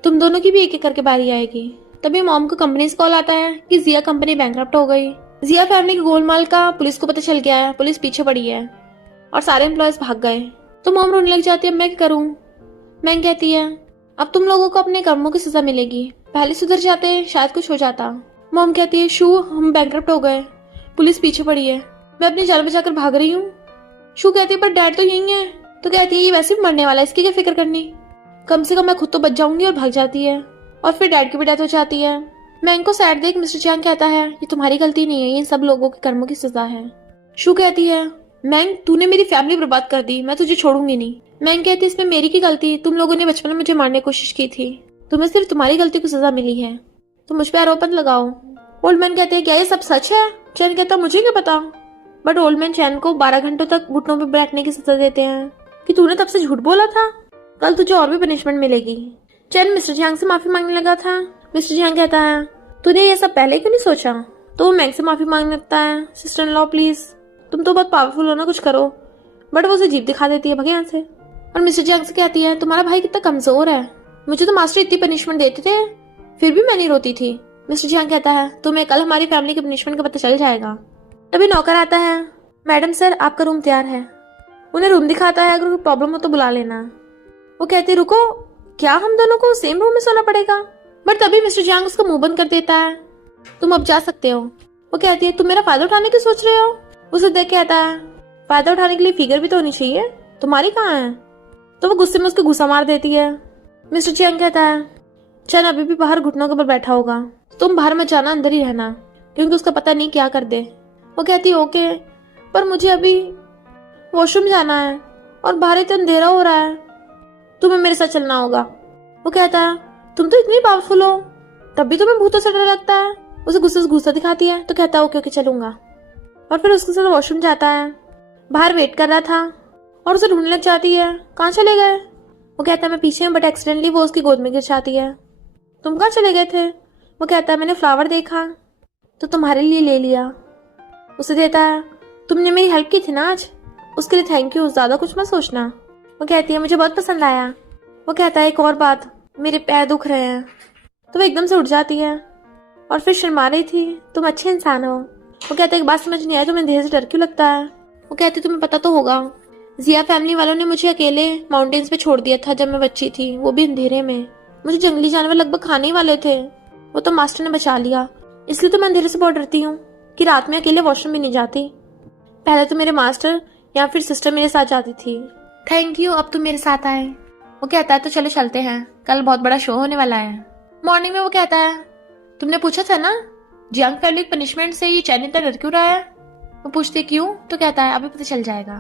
तुम दोनों की भी एक एक करके बारी आएगी। तभी मॉम को कंपनी से कॉल आता है कि जिया कंपनी बैंकरप्ट हो गई। जिया फैमिली के गोलमाल का पुलिस को पता चल गया है, पुलिस पीछे पड़ी है और सारे एम्प्लॉयज भाग गए। तो मॉम रोने लग जाती है मैं क्या करूं। मैंग कहती है अब तुम लोगों को अपने कर्मों की सजा मिलेगी, पहले सुधर जाते शायद कुछ हो जाता। मॉम कहती है शू हम बैंकरप्ट हो गए, पुलिस पीछे पड़ी है, मैं अपनी जान बचाकर भाग रही हूँ। शू कहती है पर डैड तो यही है। तो कहती है ये वैसे भी मरने वाला है, इसकी क्या फिक्र करनी, कम से कम मैं खुद तो बच जाऊंगी। और भाग जाती है और फिर डैड की भी डेथ हो जाती है। मैंग को सैड देख मिस्टर जियांग कहता है ये तुम्हारी गलती नहीं है, ये सब लोगों के कर्मों की सजा है। शू कहती है मैंग तूने मेरी फैमिली बर्बाद कर दी, मैं तुझे छोड़ूंगी नहीं। मैंग कहती है इसमें मेरी की गलती, तुम लोगों ने बचपन में मुझे मारने की कोशिश की थी, तुम्हें सिर्फ तुम्हारी गलती को सजा मिली है, तो मुझ पर आरोप लगाओ। ओल्ड मैन कहते हैं क्या ये सब सच है। चैन कहता मुझे क्या पता। बट ओल्ड मैन चैन को 12 घंटों तक घुटनों पे बैठने की सजा देते हैं कि तूने तब से झूठ बोला था, कल तुझे और भी पनिशमेंट मिलेगी। चैन मिस्टर जियांग से माफी मांगने लगा था। मिस्टर जियांग कहता है तूने ये सब पहले क्यों नहीं सोचा। तो वो मैंग से माफी मांगने लगता है सिस्टर इन लॉ प्लीज, तुम तो बहुत पावरफुल हो ना, कुछ करो। बट वो उसे जीप दिखा देती है, भगे यहाँ से। और मिस्टर जियांग से कहती है तुम्हारा भाई कितना कमजोर है, मुझे तो मास्टर इतनी पनिशमेंट देते थे फिर भी मैं नहीं रोती थी। मिस्टर जियांग कहता है तुम्हें कल हमारी फैमिली के पनिशमेंट का पता चल जाएगा। तभी नौकर आता है, मैडम सर आपका रूम तैयार है। उन्हें रूम दिखाता है, अगर कोई प्रॉब्लम हो तो बुला लेना। वो कहती रुको क्या हम दोनों को सेम रूम में सोना पड़ेगा? बट तभी मिस्टर जियांग उसका मुंह बंद कर देता है। तुम अब जा सकते हो। वो कहती है तुम मेरा फायदा उठाने की सोच रहे हो? उसे देख के कहता है फायदा उठाने के लिए फिगर भी तो होनी चाहिए, तुम्हारी कहाँ है? तो वो गुस्से में उसको घुसा मार देती है। मिस्टर जियांग कहता है चैन अभी भी बाहर घुटनों के ऊपर बैठा होगा, तुम बाहर मत जाना, अंदर ही रहना, क्योंकि उसका पता नहीं क्या कर दे। वो कहती है ओके, पर मुझे अभी वॉशरूम जाना है और बाहर इतना अंधेरा हो रहा है, तुम्हें मेरे साथ चलना होगा। वो कहता है तुम तो इतनी पावरफुल हो, तब भी तुम्हें भूतों से डर लगता है। उसे गुस्से से गुस्सा दिखाती है तो कहता है ओके ओके चलूंगा। और फिर उसके साथ वॉशरूम जाता है। बाहर वेट कर रहा था और उसे ढूंढने लग जाती है, कहाँ चले गए? वो कहता है मैं पीछे हूँ, बट एक्सीडेंटली वो उसकी गोद में गिर जाती है। तुम कहाँ चले गए थे? वो कहता है मैंने फ्लावर देखा तो तुम्हारे लिए ले लिया। उसे देता है तुमने मेरी हेल्प की थी ना आज, उसके लिए थैंक यू, ज्यादा कुछ मत सोचना। वो कहती है मुझे बहुत पसंद आया। वो कहता है एक और बात, मेरे पैर दुख रहे हैं। तो वो एकदम से उठ जाती है और फिर शर्मा रही थी, तुम अच्छे इंसान हो। वो कहता है एक बात समझ नहीं आई, तुम्हें अंधेरे से डर क्यों लगता है? वो कहती तुम्हें पता तो होगा, जिया फैमिली वालों ने मुझे अकेले माउंटेन्स पे छोड़ दिया था जब मैं बच्ची थी, वो भी अंधेरे में। मुझे जंगली जानवर लगभग खाने ही वाले थे, वो तो मास्टर ने बचा लिया। इसलिए तो मैं अंधेरे से बहुत डरती हूँ कि रात में अकेले वॉशरूम भी नहीं जाती। पहले तो मेरे मास्टर या फिर सिस्टर मेरे साथ जाती थी। थैंक यू, अब तुम मेरे साथ आए। वो कहता है तो चलो चलते हैं, कल बहुत बड़ा शो होने वाला है। मॉर्निंग में वो कहता है तुमने पूछा था ना जियांग फैमिली पनिशमेंट से ये चैन इतना डर क्यों रहा है? वो पूछते क्यों? तो कहता है अभी पता चल जाएगा।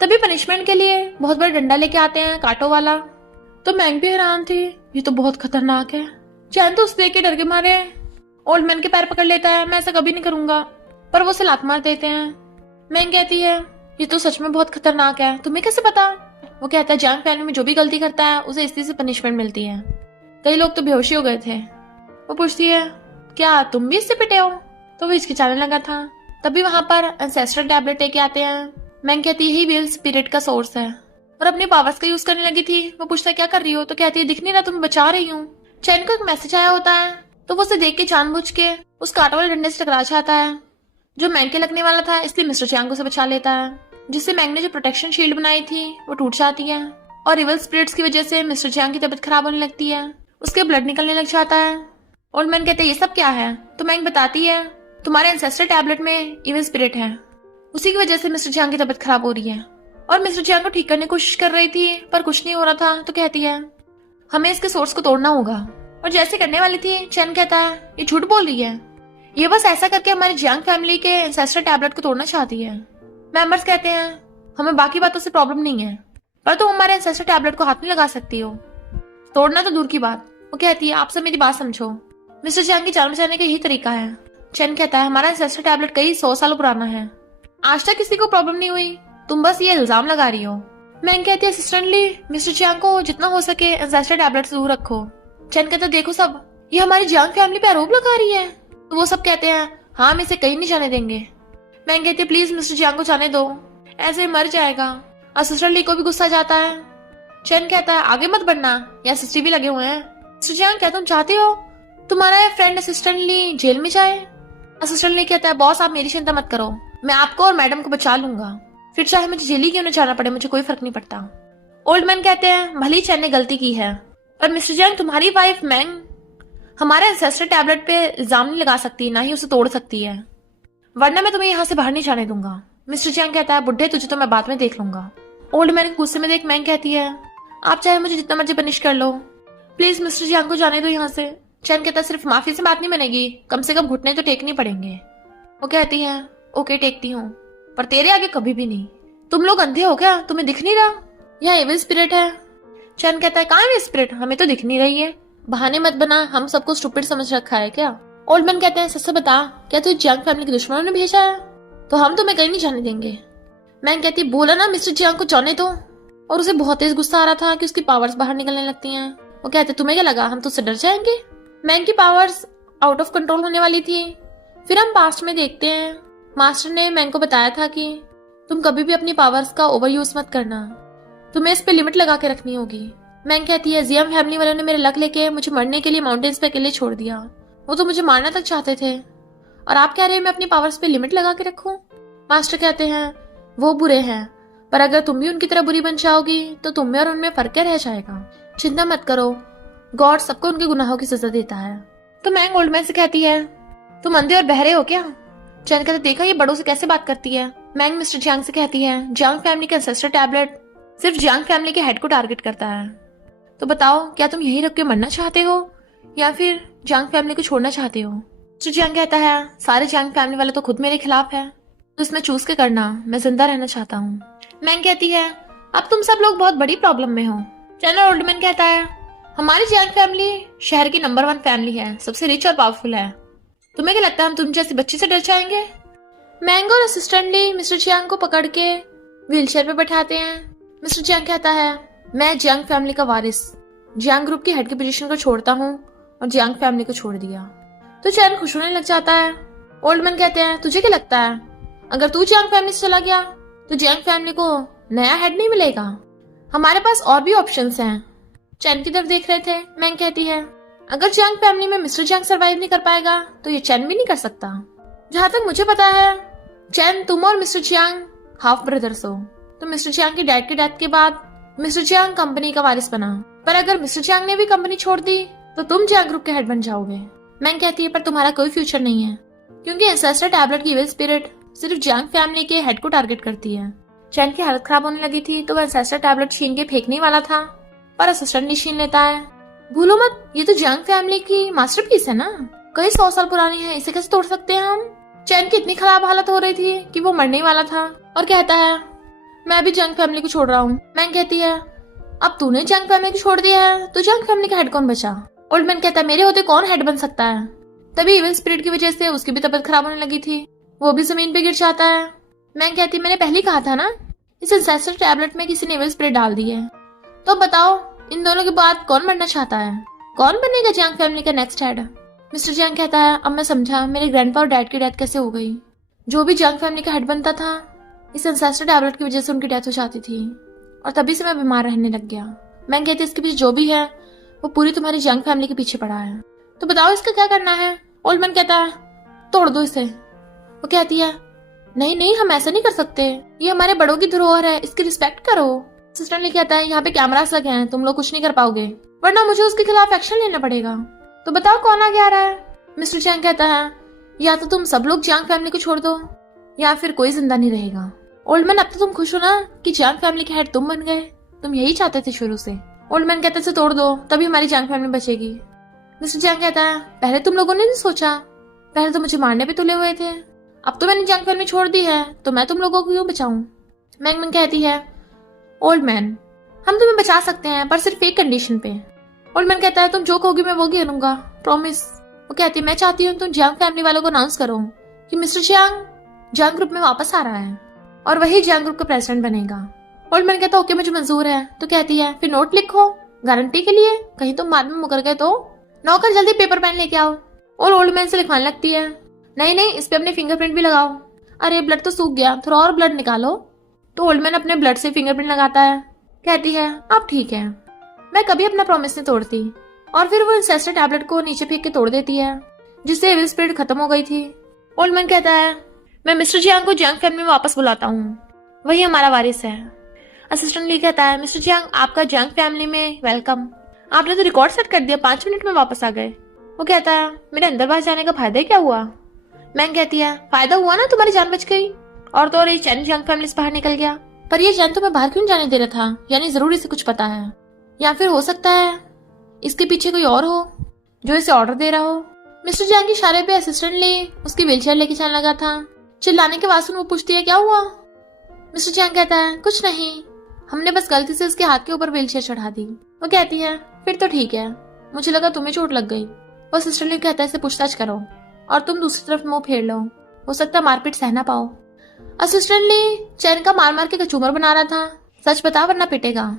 तभी पनिशमेंट के लिए बहुत बड़ा डंडा लेके आते हैं, कांटों वाला। तो मैंग भी हैरान थी, ये तो बहुत खतरनाक है। चैन तो उस देख के डर के मारे ओल्ड मैन के पैर पकड़ लेता है, मैं ऐसा कभी नहीं करूंगा, पर वो उसे लात मार देते हैं। मैंग कहती है ये तो सच में बहुत खतरनाक है, तुम्हें कैसे पता? वो कहता है जियांग फैमिली में जो भी गलती करता है उसे इसी से पनिशमेंट मिलती है, कई लोग तो बेहोशी हो गए थे। वो पूछती है क्या तुम भी इससे पिटे हो? तो वो हिचकिचाने लगा था। तभी वहां पर एंसेस्ट्रल टैबलेट लेके आते हैं। मैंग कहती है ही स्पिरिट का सोर्स है और अपने पावर्स का यूज करने लगी थी। वो पूछता है क्या कर रही हो? तो कहती है दिख नहीं रहा, तुम्हें बचा रही हूँ। चैन को एक मैसेज आया होता है तो वो उसे देख के जानबूझ के उस कांटे वाले डंडे से टकरा जाता है जो मैंग के लगने वाला था, इसलिए मिस्टर जियांग उसे बचा लेता है, जिससे मैंग ने जो प्रोटेक्शन शील्ड बनाई थी वो टूट जाती है और इविल स्पिरिट्स की वजह से मिस्टर जियांग की तबीयत खराब होने लगती है, उसके ब्लड निकलने लग जाता है। ओल्ड मैन कहते हैं ये सब क्या है? तो मैंग बताती है तुम्हारे एंसेस्टर टैबलेट में इविल स्पिरिट है, उसी की वजह से मिस्टर जियांग की तबीयत खराब हो रही है। और मिस्टर जियांग को ठीक करने की कोशिश कर रही थी पर कुछ नहीं हो रहा था। तो कहती है हमें इसके सोर्स को तोड़ना होगा, और जैसे करने वाली थी चैन कहता है ये झूठ बोल रही है, ये बस ऐसा करके हमारी जियांग फैमिली के एंसेस्टर टैबलेट को तोड़ना चाहती है। मेंबर्स कहते हैं हमें बाकी बातों से प्रॉब्लम नहीं है, पर तुम हमारे एंसेस्टर टैबलेट को हाथ नहीं लगा सकती हो, तोड़ना तो दूर की बात। वो कहती है आप सब मेरी बात समझो, मिस्टर जियांग की जान बचाने का यही तरीका है। चैन कहता है हमारा एंसेस्टर टैबलेट कई 100 साल पुराना है, आज तक किसी को प्रॉब्लम नहीं हुई, तुम बस ये इल्जाम लगा रही हो। मैंग कहती है असिस्टेंटली मिस्टर जियांग को जितना हो सके एंसेस्टर टैबलेट से दूर रखो। चैन कहता है देखो सब, ये हमारी जियांग फैमिली पे आरोप लगा रही है। तो वो सब कहते हैं हाँ हम इसे कहीं नहीं जाने देंगे। मैंग कहती है प्लीज मिस्टर जियांग को जाने दो, ऐसे मर जाएगा। असिस्टेंट ली को भी गुस्सा जाता है। चैन कहता है आगे मत बढ़ना, यहाँ सिस्टर भी लगे हुए हैं। मिस्टर जियांग क्या तुम चाहते हो तुम्हारा फ्रेंड असिस्टेंट ली जेल में जाए? असिस्टेंट ली कहता है बॉस आप मेरी चिंता मत करो, मैं आपको और मैडम को बचा लूंगा, फिर चाहे मुझे जेल ही क्यों न जाना पड़े, मुझे कोई फर्क नहीं पड़ता। ओल्ड मैन कहते हैं भली चैन ने गलती की है, पर मिस्टर जियांग तुम्हारी वाइफ मैंग हमारे एंसेस्टर टैबलेट पे इल्जाम नहीं लगा सकती, ना ही उसे तोड़ सकती है, वरना मैं तुम्हें यहाँ से बाहर नहीं जाने दूंगा। मिस्टर जियांग कहता है बुड्ढे तुझे तो मैं बाद में देख लूंगा। ओल्ड मैन को गुस्से में देख मैंग कहती है आप चाहे मुझे जितना मर्जी पनिश कर लो, प्लीज मिस्टर जियांग को जाने दो यहाँ से। चैन कहता है सिर्फ माफी से बात नहीं बनेगी, कम से कम घुटने तो टेकने पड़ेंगे। वो कहती है ओके टेकती हूँ, पर तेरे आगे कभी भी नहीं। तुम लोग अंधे हो क्या, तुम्हें दिख नहीं रहा यहाँ एविल स्पिरिट है? चैन कहता है कहाँ है स्पिरिट, हमें तो दिख नहीं रही है, बहाने मत बना, हम सबको स्टूपिड समझ रखा है क्या? ओल्ड मैन कहते हैं सच बता, क्या तू जियांग फैमिली के दुश्मनों ने भेजा है? तो हम तुम्हें कहीं नहीं जाने देंगे। मैंग कहती बोला ना मिस्टर जियांग को जाने दो, और उसे बहुत तेज गुस्सा आ रहा था कि उसकी पावर्स बाहर निकलने लगती हैं। वो कहते तुम्हें क्या लगा हम तुझसे डर जाएंगे? मैंग की पावर्स आउट ऑफ कंट्रोल होने वाली थी। फिर हम पास्ट में देखते हैं मास्टर ने मैंग को बताया था कि तुम कभी भी अपनी पावर्स का ओवर यूज मत करना, तुम्हें इस पे लिमिट लगा के रखनी होगी। मैंग कहती है जियांग फैमिली वालों ने मेरे लक लेके मुझे मरने के लिए माउंटेन्स पे अकेले छोड़ दिया, वो तो मुझे मारना तक चाहते थे, और आप कह रहे हैं मैं अपनी पावर्स पे लिमिट लगा के रखूं? मास्टर कहते हैं वो बुरे हैं, पर अगर तुम भी उनकी तरह बुरी बन जाओगी तो तुम में और उनमें फर्क क्या रह जाएगा? चिंता मत करो, गॉड सबको उनके गुनाहों की सजा देता है। तो मैंग ओल्ड मैन से कहती है, तुम अंधे और बहरे हो क्या? चैन कहता, देखा ये बड़ों से कैसे बात करती है। मैंग मिस्टर जियांग से कहती है, जियांग फैमिली का एंसेस्टर टैबलेट सिर्फ जियांग फैमिली के हेड को टारगेट करता है। तो बताओ, क्या तुम यही रख के मरना चाहते हो या फिर जियांग फैमिली को छोड़ना चाहते हो? मिस्टर जियांग कहता है, सारे जियांग फैमिली वाले तो खुद मेरे खिलाफ है, तो इसमें चूज के करना, मैं जिंदा रहना चाहता हूँ। मैंग कहती है, अब तुम सब लोग बहुत बड़ी प्रॉब्लम में हो। चैनल ओल्डमैन कहता है, हमारी जियांग फैमिली शहर की नंबर 1 फैमिली है, सबसे रिच और पावरफुल है। तुम्हें क्या लगता है हम तुम जैसी बच्ची से डर जाएंगे? मैंगो और असिस्टेंटली मिस्टर जियांग को पकड़ के व्हीलचेयर पे बैठाते हैं। मिस्टर जियांग कहता है, मैं जियांग फैमिली का वारिस जियांग ग्रुप की हेड की पोजीशन को छोड़ता हूँ और जियांग फैमिली को छोड़ दिया। तो चैन खुश होने लग जाता है। ओल्ड मैन कहते हैं, तुझे क्या लगता है अगर तू जियांग फैमिली से चला गया तो जियांग फैमिली को नया हेड नहीं मिलेगा? हमारे पास और भी ऑप्शंस हैं। चैन की तरफ देख रहे थे। मैंग कहती है, अगर जियांग फैमिली में मिस्टर जियांग सरवाइव नहीं कर पाएगा तो ये चैन भी नहीं कर सकता। जहां तक मुझे पता है चैन, तुम और मिस्टर जियांग हाफ ब्रदर्स हो। तो मिस्टर जियांग की डैड के डेथ के बाद मिस्टर जियांग कंपनी का वारिस बना, पर अगर मिस्टर जियांग ने भी कंपनी छोड़ दी तो तुम जियांग ग्रुप के हेड बन जाओगे। मैंग कहती है, पर तुम्हारा कोई फ्यूचर नहीं है, क्योंकि एंसेस्टर टैबलेट की इविल स्पिरिट सिर्फ जियांग फैमिली के हेड को टारगेट करती है। चैन की हालत खराब होने लगी थी तो वह एंसेस्टर टैबलेट छीन के फेंकने वाला था, पर असिस्टेंट ने छीन लेता है। भूलो मत, ये तो जियांग फैमिली की मास्टरपीस है ना, कई 100 साल पुरानी है, इसे कैसे तोड़ सकते हैं हम? चैन की इतनी खराब हालत हो रही थी कि वो मरने वाला था और कहता है, मैं भी जियांग फैमिली को छोड़ रहा हूँ। मैंग कहती है, अब तूने जियांग फैमिली को छोड़ दिया है तो जियांग फैमिली का हेड कौन बचा? ओल्ड मैन कहता है, मेरे होते कौन हेड बन सकता है? तभी इविल स्पिरिट की वजह से उसकी भी तबीयत खराब होने लगी थी, वो भी जमीन पे गिर जाता है। मैंग कहती है, मैंने पहले कहा था ना, इस एंसेस्टर टैबलेट में किसी ने इविल स्पिरिट डाल दी है। तो बताओ, इन दोनों के बाद कौन मरना चाहता है? कौन बनेगा जियांग फैमिली का नेक्स्ट हेड? मिस्टर जियांग कहता है, अब मैं समझा मेरे ग्रैंडपा और डैड की डेथ कैसे हो गई। जो भी जियांग फैमिली का हेड बनता था, इस एंसेस्टर टैबलेट की वजह से उनकी डेथ हो जाती थी और तभी से मैं बीमार रहने लग गया। मैं कहती इसके पीछे जो भी है वो पूरी तुम्हारी जियांग फैमिली के पीछे पड़ा है, तो बताओ इसका क्या करना है? ओल्ड मैन कहता है, तोड़ दो इसे। वो कहती है, नहीं नहीं, हम ऐसा नहीं कर सकते, ये हमारे बड़ों की धरोहर है, इसकी रिस्पेक्ट करो। सिस्टर ने कहता है, यहाँ पे कैमरास लगे हैं, तुम लोग कुछ नहीं कर पाओगे, वरना मुझे उसके खिलाफ एक्शन लेना पड़ेगा। तो बताओ कौन आगे आ रहा है? मिस्टर जियांग कहता है, या तो तुम सब लोग जियांग फैमिली को छोड़ दो या फिर कोई जिंदा नहीं रहेगा। ओल्ड मैन, अब तो तुम खुश हो ना कि जियांग फैमिली के हेड तुम बन गए, तुम यही चाहते थे शुरू से। ओल्ड मैन कहता है, तोड़ दो, तभी हमारी जियांग फैमिली बचेगी। मिस्टर जियांग कहता है, पहले तुम लोगों ने नहीं सोचा, पहले तो मुझे मारने पे तुले हुए थे, अब तो मैंने जियांग फैमिली छोड़ दी है तो मैं तुम लोगों को क्यों बचाऊं? मैंग कहती है, ओल्ड मैन, हम तुम्हें बचा सकते हैं पर सिर्फ एक कंडीशन पे। ओल्ड मैन कहता है, तुम जो कहोगे मैं वो करूंगा, प्रॉमिस। वो कहती है, मैं चाहती हूँ तुम जियांग फैमिली वालों को अनाउंस करो कि मिस्टर जियांग जियांग ग्रुप में वापस आ रहा है और वही जियांग ग्रुप का प्रेसिडेंट बनेगा। ओल्ड मैन कहता है, ओके मुझे मंजूर है। तो कहती है, फिर नोट लिखो गारंटी के लिए, कहीं तुम बाद में मुकर गए तो। नौकर जल्दी पेपर पेन लेके आओ। और ओल्ड मैन से लिखवाने लगती है, नहीं नहीं, इस पे अपने फिंगरप्रिंट भी लगाओ। अरे ब्लड तो सूख गया, थोड़ा और ब्लड निकालो। तो ओल्ड मैन अपने ब्लड से फिंगरप्रिंट लगाता है। कहती है, अब ठीक है, मैं कभी अपना प्रॉमिस नहीं तोड़ती। और फिर वो एंसेस्टर टैबलेट को नीचे फेंक के तोड़ देती है, जिससे एविल स्पिरिट खत्म हो गई थी। ओल्ड मैन कहता है, मैं मिस्टर जियांग को जियांग फैमिली में वापस बुलाता हूँ, वही हमारा वारिस है। असिस्टेंट ली कहता है, मिस्टर जियांग, आपका जियांग फैमिली में वेलकम, आपने तो रिकॉर्ड सेट कर दिया, 5 मिनट में वापस आ गए। वो कहता है, मेरे अंदर बाहर जाने का फायदा क्या हुआ? मैंग कहती है, फायदा हुआ ना, तुम्हारी जान बच गई और तो और ये चैन जियांग फैमिली से बाहर निकल गया। पर ये चैन तुम्हें बाहर क्यों जाने दे रहा था? यानी जरूर इसे कुछ पता है, या फिर हो सकता है इसके पीछे कोई और हो जो इसे ऑर्डर दे रहा हो। मिस्टर जियांग के इशारे पे असिस्टेंट ले उसकी व्हीलचेयर लेके जाने लगा था। चिल्लाने के बाद वो पूछती है, क्या हुआ? मिस्टर जियांग कहता है, कुछ नहीं, हमने बस गलती से उसके हाथ के ऊपर व्हीलचेयर चढ़ा दी। वो कहती है, फिर तो ठीक है, मुझे लगा तुम्हें चोट लग गई। वो असिस्टेंट ने कहता है, इसे पूछताछ करो और तुम दूसरी तरफ मुंह फेर लो, हो सकता मारपीट सह ना पाओ। असिस्टेंट ने चैन का मार मार के कचूमर बना रहा था, सच बता वरना पिटेगा।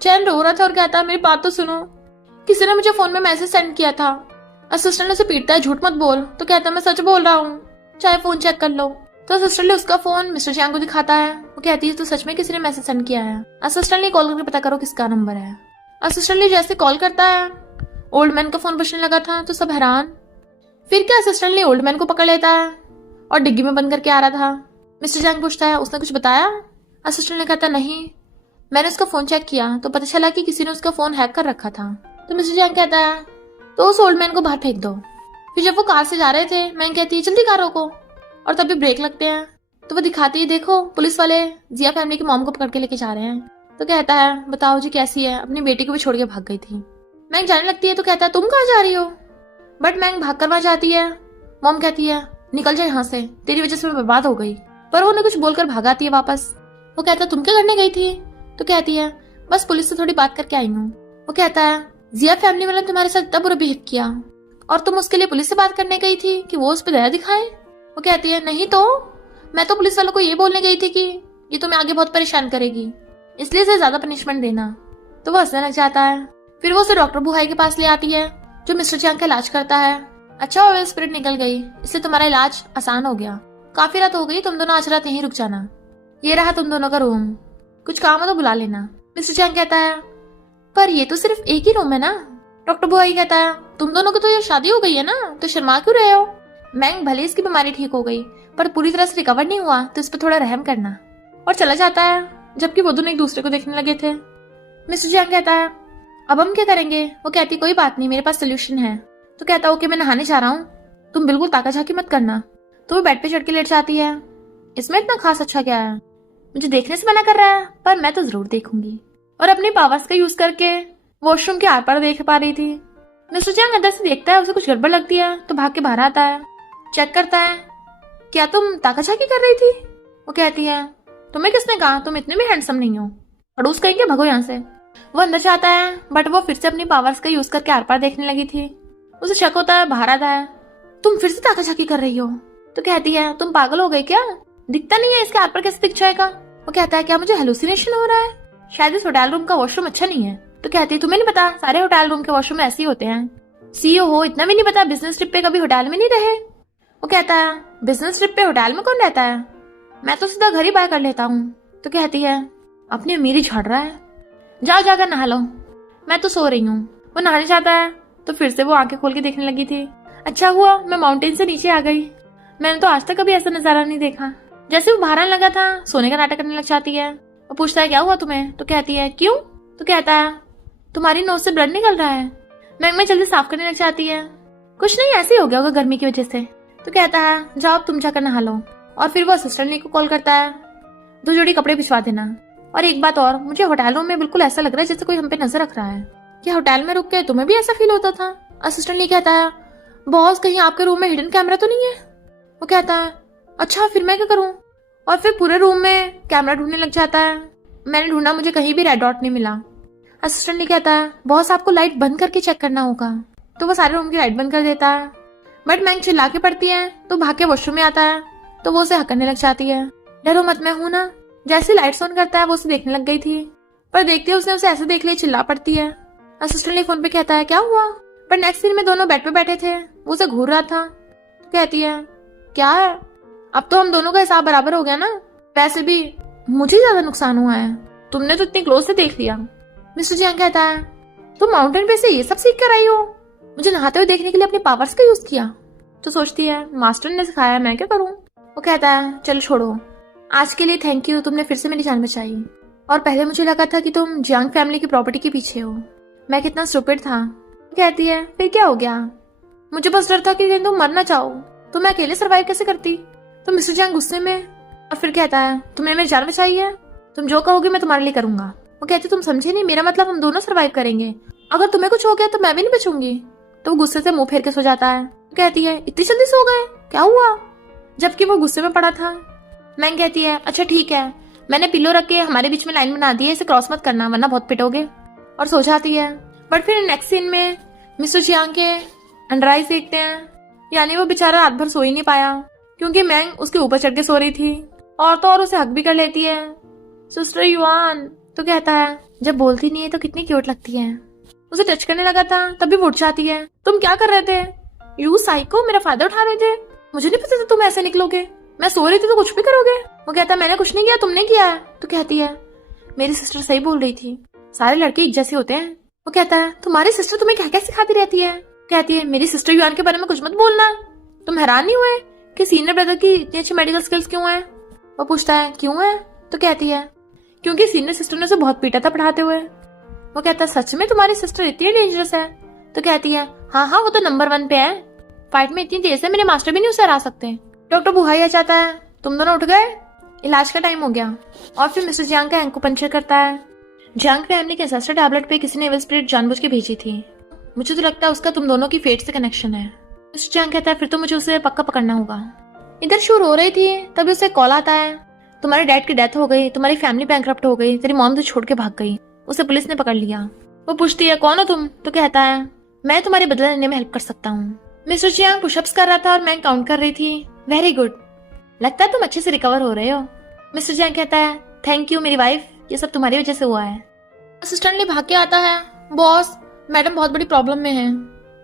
चैन रो रहा था और कहता, मेरी बात तो सुनो, किसी ने मुझे फोन में मैसेज सेंड किया था। असिस्टेंट ने उसे पीटता है, झूठ मत बोल। तो कहता है, मैं सच बोल रहा हूँ, चाहे फोन चेक कर लो। तो असिस्टेंट ने उसका फोन मिस्टर जियांग को दिखाता है। वो कहती है, तो सच में किसी ने मैसेज सेंड किया है। असिस्टेंट ने कॉल करके पता करो किसका नंबर है। असिस्टेंट ने जैसे कॉल करता है, ओल्ड मैन का फोन बजने लगा था तो सब हैरान। फिर क्या असिस्टेंट ने ओल्ड मैन को पकड़ लेता है और डिग्गी में बंद करके आ रहा था। मिस्टर जियांग पूछता है, उसने कुछ बताया? असिस्टेंट ने कहता, नहीं, मैंने उसका फोन चेक किया तो पता चला कि किसी ने उसका फोन हैक कर रखा था। तो मिस्टर जियांग कहता है तो उस ओल्ड मैन को बाहर फेंक दो। फिर जब वो कार से जा रहे थे, मैंग कहती है जल्दी कार रोको, और तभी ब्रेक लगते हैं तो वो दिखाती है देखो पुलिस वाले जिया फैमिली की मॉम को पकड़ के लेके जा रहे हैं। तो कहता है बताओ जी कैसी है, अपनी बेटी को भी छोड़ के भाग गई थी। मैंग जाने लगती है तो कहता है तुम कहाँ जा रही हो, बट मैंग भाग कर वहां जाती है। मॉम कहती है निकल जाए यहाँ से, तेरी वजह से मैं बर्बाद हो गई, पर वो उन्हें कुछ बोलकर भागाती है वापस। वो कहता है तुम क्या करने गई थी, तो कहती है बस पुलिस से थोड़ी बात करके आई हूँ। वो कहता है जिया फैमिली वाले ने तुम्हारे साथ इतना बुरा बिहेव किया और तुम उसके लिए पुलिस से बात करने गई थी कि वो उस पर दया दिखाए। वो कहती है नहीं तो मैं तो पुलिस वालों को ये बोलने गई थी कि ये तुम्हें आगे बहुत परेशान करेगी, इसलिए इसे ज्यादा पनिशमेंट देना। तो वो हंसने लग जाता है। फिर वो उसे डॉक्टर बुहाई के पास ले आती है जो मिस्टर जियांग का इलाज करता है। अच्छा हुआ स्पिरिट निकल गई, इसलिए तुम्हारा इलाज आसान हो गया। काफी रात हो गई, तुम दोनों आज रात यहीं रुक जाना। ये रहा तुम दोनों का रूम, कुछ काम हो तो बुला लेना। मिस्टर जियांग कहता है पर ये तो सिर्फ एक ही रूम है ना। डॉक्टर बुहाई कहता है तुम दोनों की तो ये शादी हो गई है ना, तो शर्मा क्यों रहे हो। मैंग भले इसकी बीमारी ठीक हो गई पर पूरी तरह से रिकवर नहीं हुआ, तो इस पर थोड़ा रहम करना। और चला जाता है, जबकि वो दोनों एक दूसरे को देखने लगे थे। मिस्टर जियांग कहता है अब हम क्या करेंगे। वो कहती कोई बात नहीं, मेरे पास सोल्यूशन है। तो कहता है ओके मैं नहाने जा रहा हूँ, तुम बिल्कुल ताका झाकी मत करना। तो वो बेड पे चढ़ के लेट जाती है। इसमें इतना खास अच्छा क्या है, मुझे देखने से मना कर रहा है, पर मैं तो जरूर देखूंगी। और अपनी पावर्स का यूज करके वॉशरूम के आर पार देख पा रही थी। मिस्टर जियांग अंदर से देखता है, उसे कुछ गड़बड़ लगती है तो भाग के बाहर आता है, चेक करता है क्या तुम ताका झाकी कर रही थी। वो कहती है तुम्हें किसने कहा, तुम इतने भी हैंडसम नहीं हो, खड़ूस कहेंगे, भगो यहाँ से। वो अंदर जाता है बट वो फिर से अपनी पावर्स का यूज करके आर पार देखने लगी थी। उसे शक होता है, बाहर आता है, तुम फिर से ताका झाकी कर रही हो। तो कहती है तुम पागल हो गई क्या, दिखता नहीं है, इसके आर पार कैसे दिख जाएगा। वो कहता है क्या मुझे हेलुसिनेशन हो रहा है, शायद इस होटल रूम का वॉशरूम अच्छा नहीं है। तो कहती है तुम्हें नहीं पता सारे होटल रूम के वॉशरूम ऐसे ही होते हैं, सीईओ हो इतना भी नहीं पता, बिजनेस ट्रिप पे कभी होटल में नहीं रहे। वो कहता है बिजनेस ट्रिप पे होटल में कौन रहता है, मैं तो सीधा घर ही बाय कर लेता हूँ। तो कहती है अपनी अमीरी झाड़ रहा है, जाओ जाकर नहा लो, मैं तो सो रही हूँ। वो नहाने जाता है तो फिर से वो आंखें खोल के देखने लगी थी। अच्छा हुआ मैं माउंटेन से नीचे आ गई, मैंने तो आज तक कभी ऐसा नजारा नहीं देखा। जैसे वो बाहर आने लगा था, सोने का नाटक करने लग जाती है। वो पूछता है क्या हुआ तुम्हें। तो कहती है क्यों। तो कहता है तुम्हारी नोज से ब्लड निकल रहा है। मैं जल्दी साफ करने लग जाती है, कुछ नहीं ऐसे ही हो गया होगा गर्मी की वजह से। तो कहता है जाओ तुम जाकर नहा लो। और फिर वो असिस्टेंट ली को कॉल करता है, 2 जोड़ी कपड़े भिजवा देना। और एक बात और, मुझे होटल रूम में बिल्कुल ऐसा लग रहा है जैसे कोई हम पे नजर रख रहा है। क्या होटल में रुक के तुम्हें भी ऐसा फील होता था। असिस्टेंट ली कहता है बॉस कहीं आपके रूम में हिडन कैमरा तो नहीं है। वो कहता है अच्छा फिर मैं क्या करूँ। और फिर पूरे रूम में कैमरा ढूंढने लग जाता है। मैंने ढूंढा, मुझे कहीं भी रेड डॉट नहीं मिला। असिस्टेंट ली कहता है बॉस आपको लाइट बंद करके चेक करना होगा। तो वो सारे रूम की लाइट बंद कर देता है, बट मैंग चिल्ला के पड़ती है तो भाग के वॉशरूम में आता है। तो वो उसे हकरने लग जाती है, डरो मत मैं हूं ना। जैसे लाइट्स ऑन करता है वो उसे देखने लग गई थी, पर देखते उसने उसे ऐसे देख लिया, चिल्ला पड़ती है। असिस्टेंट ली फोन पे कहता है क्या हुआ। पर नेक्स्ट सीन में दोनों बेड पे बैठे थे, वो उसे घूर रहा था। तो कहती है क्या है, अब तो हम दोनों का हिसाब बराबर हो गया ना, वैसे भी मुझे ज्यादा नुकसान हुआ है, तुमने तो इतनी क्लोज से देख लिया। मिस्टर जियांग कहता है तुम माउंटेन पे से ये सब सीख कर आई हो, मुझे नहाते हुए देखने के लिए अपने पावर्स का यूज किया। तो सोचती है मास्टर ने सिखाया, मैं क्या करूं। वो कहता है चलो छोड़ो, आज के लिए थैंक यू, तुमने फिर से मेरी जान बचाई। और पहले मुझे लगा था कि तुम जियांग फैमिली की प्रॉपर्टी के पीछे हो, मैं कितना स्टूपिड था। कहती है फिर क्या हो गया, मुझे बस डर था कि तुम मर ना चाहो तो मैं अकेले सर्वाइव कैसे करती। तो मिस्टर जियांग गुस्से में, और फिर कहता है तुमने मेरी जान बचाई है, तुम जो कहोगे मैं तुम्हारे लिए करूंगा। वो कहती तुम समझे नहीं, मेरा मतलब हम दोनों सर्वाइव करेंगे, अगर तुम्हें कुछ हो गया तो मैं भी नहीं बचूंगी। तो वो गुस्से से मुंह फेर के सो जाता है। कहती है इतनी जल्दी सो गए, क्या हुआ, जबकि वो गुस्से में पड़ा था। मैंग कहती है अच्छा ठीक है, मैंने पिलो रख के हमारे बीच में लाइन बना दी है, इसे क्रॉस मत करना वरना बहुत पिटोगे। और सो जाती है। बट फिर नेक्स्ट सीन में मिस्टर जियांग के अंडर आईज देखते हैं, यानी वो बेचारा रात भर सो ही नहीं पाया क्योंकि मैंग उसके ऊपर चढ़ के सो रही थी, और तो और उसे हक भी कर लेती है, सिस्टर युआन। तो कहता है जब बोलती नहीं है तो कितनी क्यूट लगती है। उसे टच करने लगा था तभी वो उठ जाती है, तुम क्या कर रहे थे। यू साइको, मेरा फायदा उठा रहे थे, मुझे नहीं पता था तुम ऐसे निकलोगे, मैं सो रही थी तो कुछ भी करोगे। वो कहता है मैंने कुछ नहीं किया, तुमने किया है। तो कहती है मेरी सिस्टर सही बोल रही थी, सारे लड़के एक जैसे होते हैं। वो कहता है तुम्हारी सिस्टर तुम्हें क्या क्या सिखाती रहती है। कहती है मेरी सिस्टर युआन के बारे में कुछ मत बोलना, तुम हैरान नहीं हुए कि सीनियर ब्रदर की इतनी अच्छी मेडिकल स्किल्स क्यों है। वो पूछता है क्यों है। तो कहती है क्योंकि सीनियर सिस्टर ने उसे बहुत पीटा था पढ़ाते हुए। वो कहता है सच में तुम्हारी सिस्टर इतनी डेंजरस है? तो कहती है हाँ हाँ, वो तो नंबर 1 पे है, फाइट में इतनी तेज है मेरे मास्टर भी नहीं उसे हरा सकते। डॉक्टर बुहाई आ जाता है, तुम दोनों उठ गए, इलाज का टाइम हो गया। और फिर मिस्टर जियांग का एक्यूपंक्चर करता है। जियांग फैमिली के एंसेस्टर टैबलेट पे किसी ने एविल स्पिरिट जानबूझ के भेजी थी। मुझे तो लगता है उसका तुम दोनों की फेट से कनेक्शन है। मिस्टर जियांग कहता है फिर तो मुझे उसे पक्का पकड़ना होगा। इधर शूर हो रही थी, तभी उसे कॉल आता है, तुम्हारे डैड की डेथ हो गई, तुम्हारी फैमिली बैंकरप्ट हो गई, तेरी मॉम तो छोड़ के भाग गई, उसे पुलिस ने पकड़ लिया। वो पूछती है कौन हो तुम? तो कहता है मैं तुम्हारे बदला लेने में हेल्प कर सकता हूँ। मिस्टर जियांग पुशअप्स कर रहा था और मैं काउंट कर रही थी। वेरी गुड, लगता है तुम अच्छे से रिकवर हो रहे हो। मिस्टर जियांग कहता है थैंक यू मेरी वाइफ, ये सब तुम्हारी वजह से हुआ है। असिस्टेंट ले भाग के आता है, बॉस मैडम बहुत बड़ी प्रॉब्लम में है।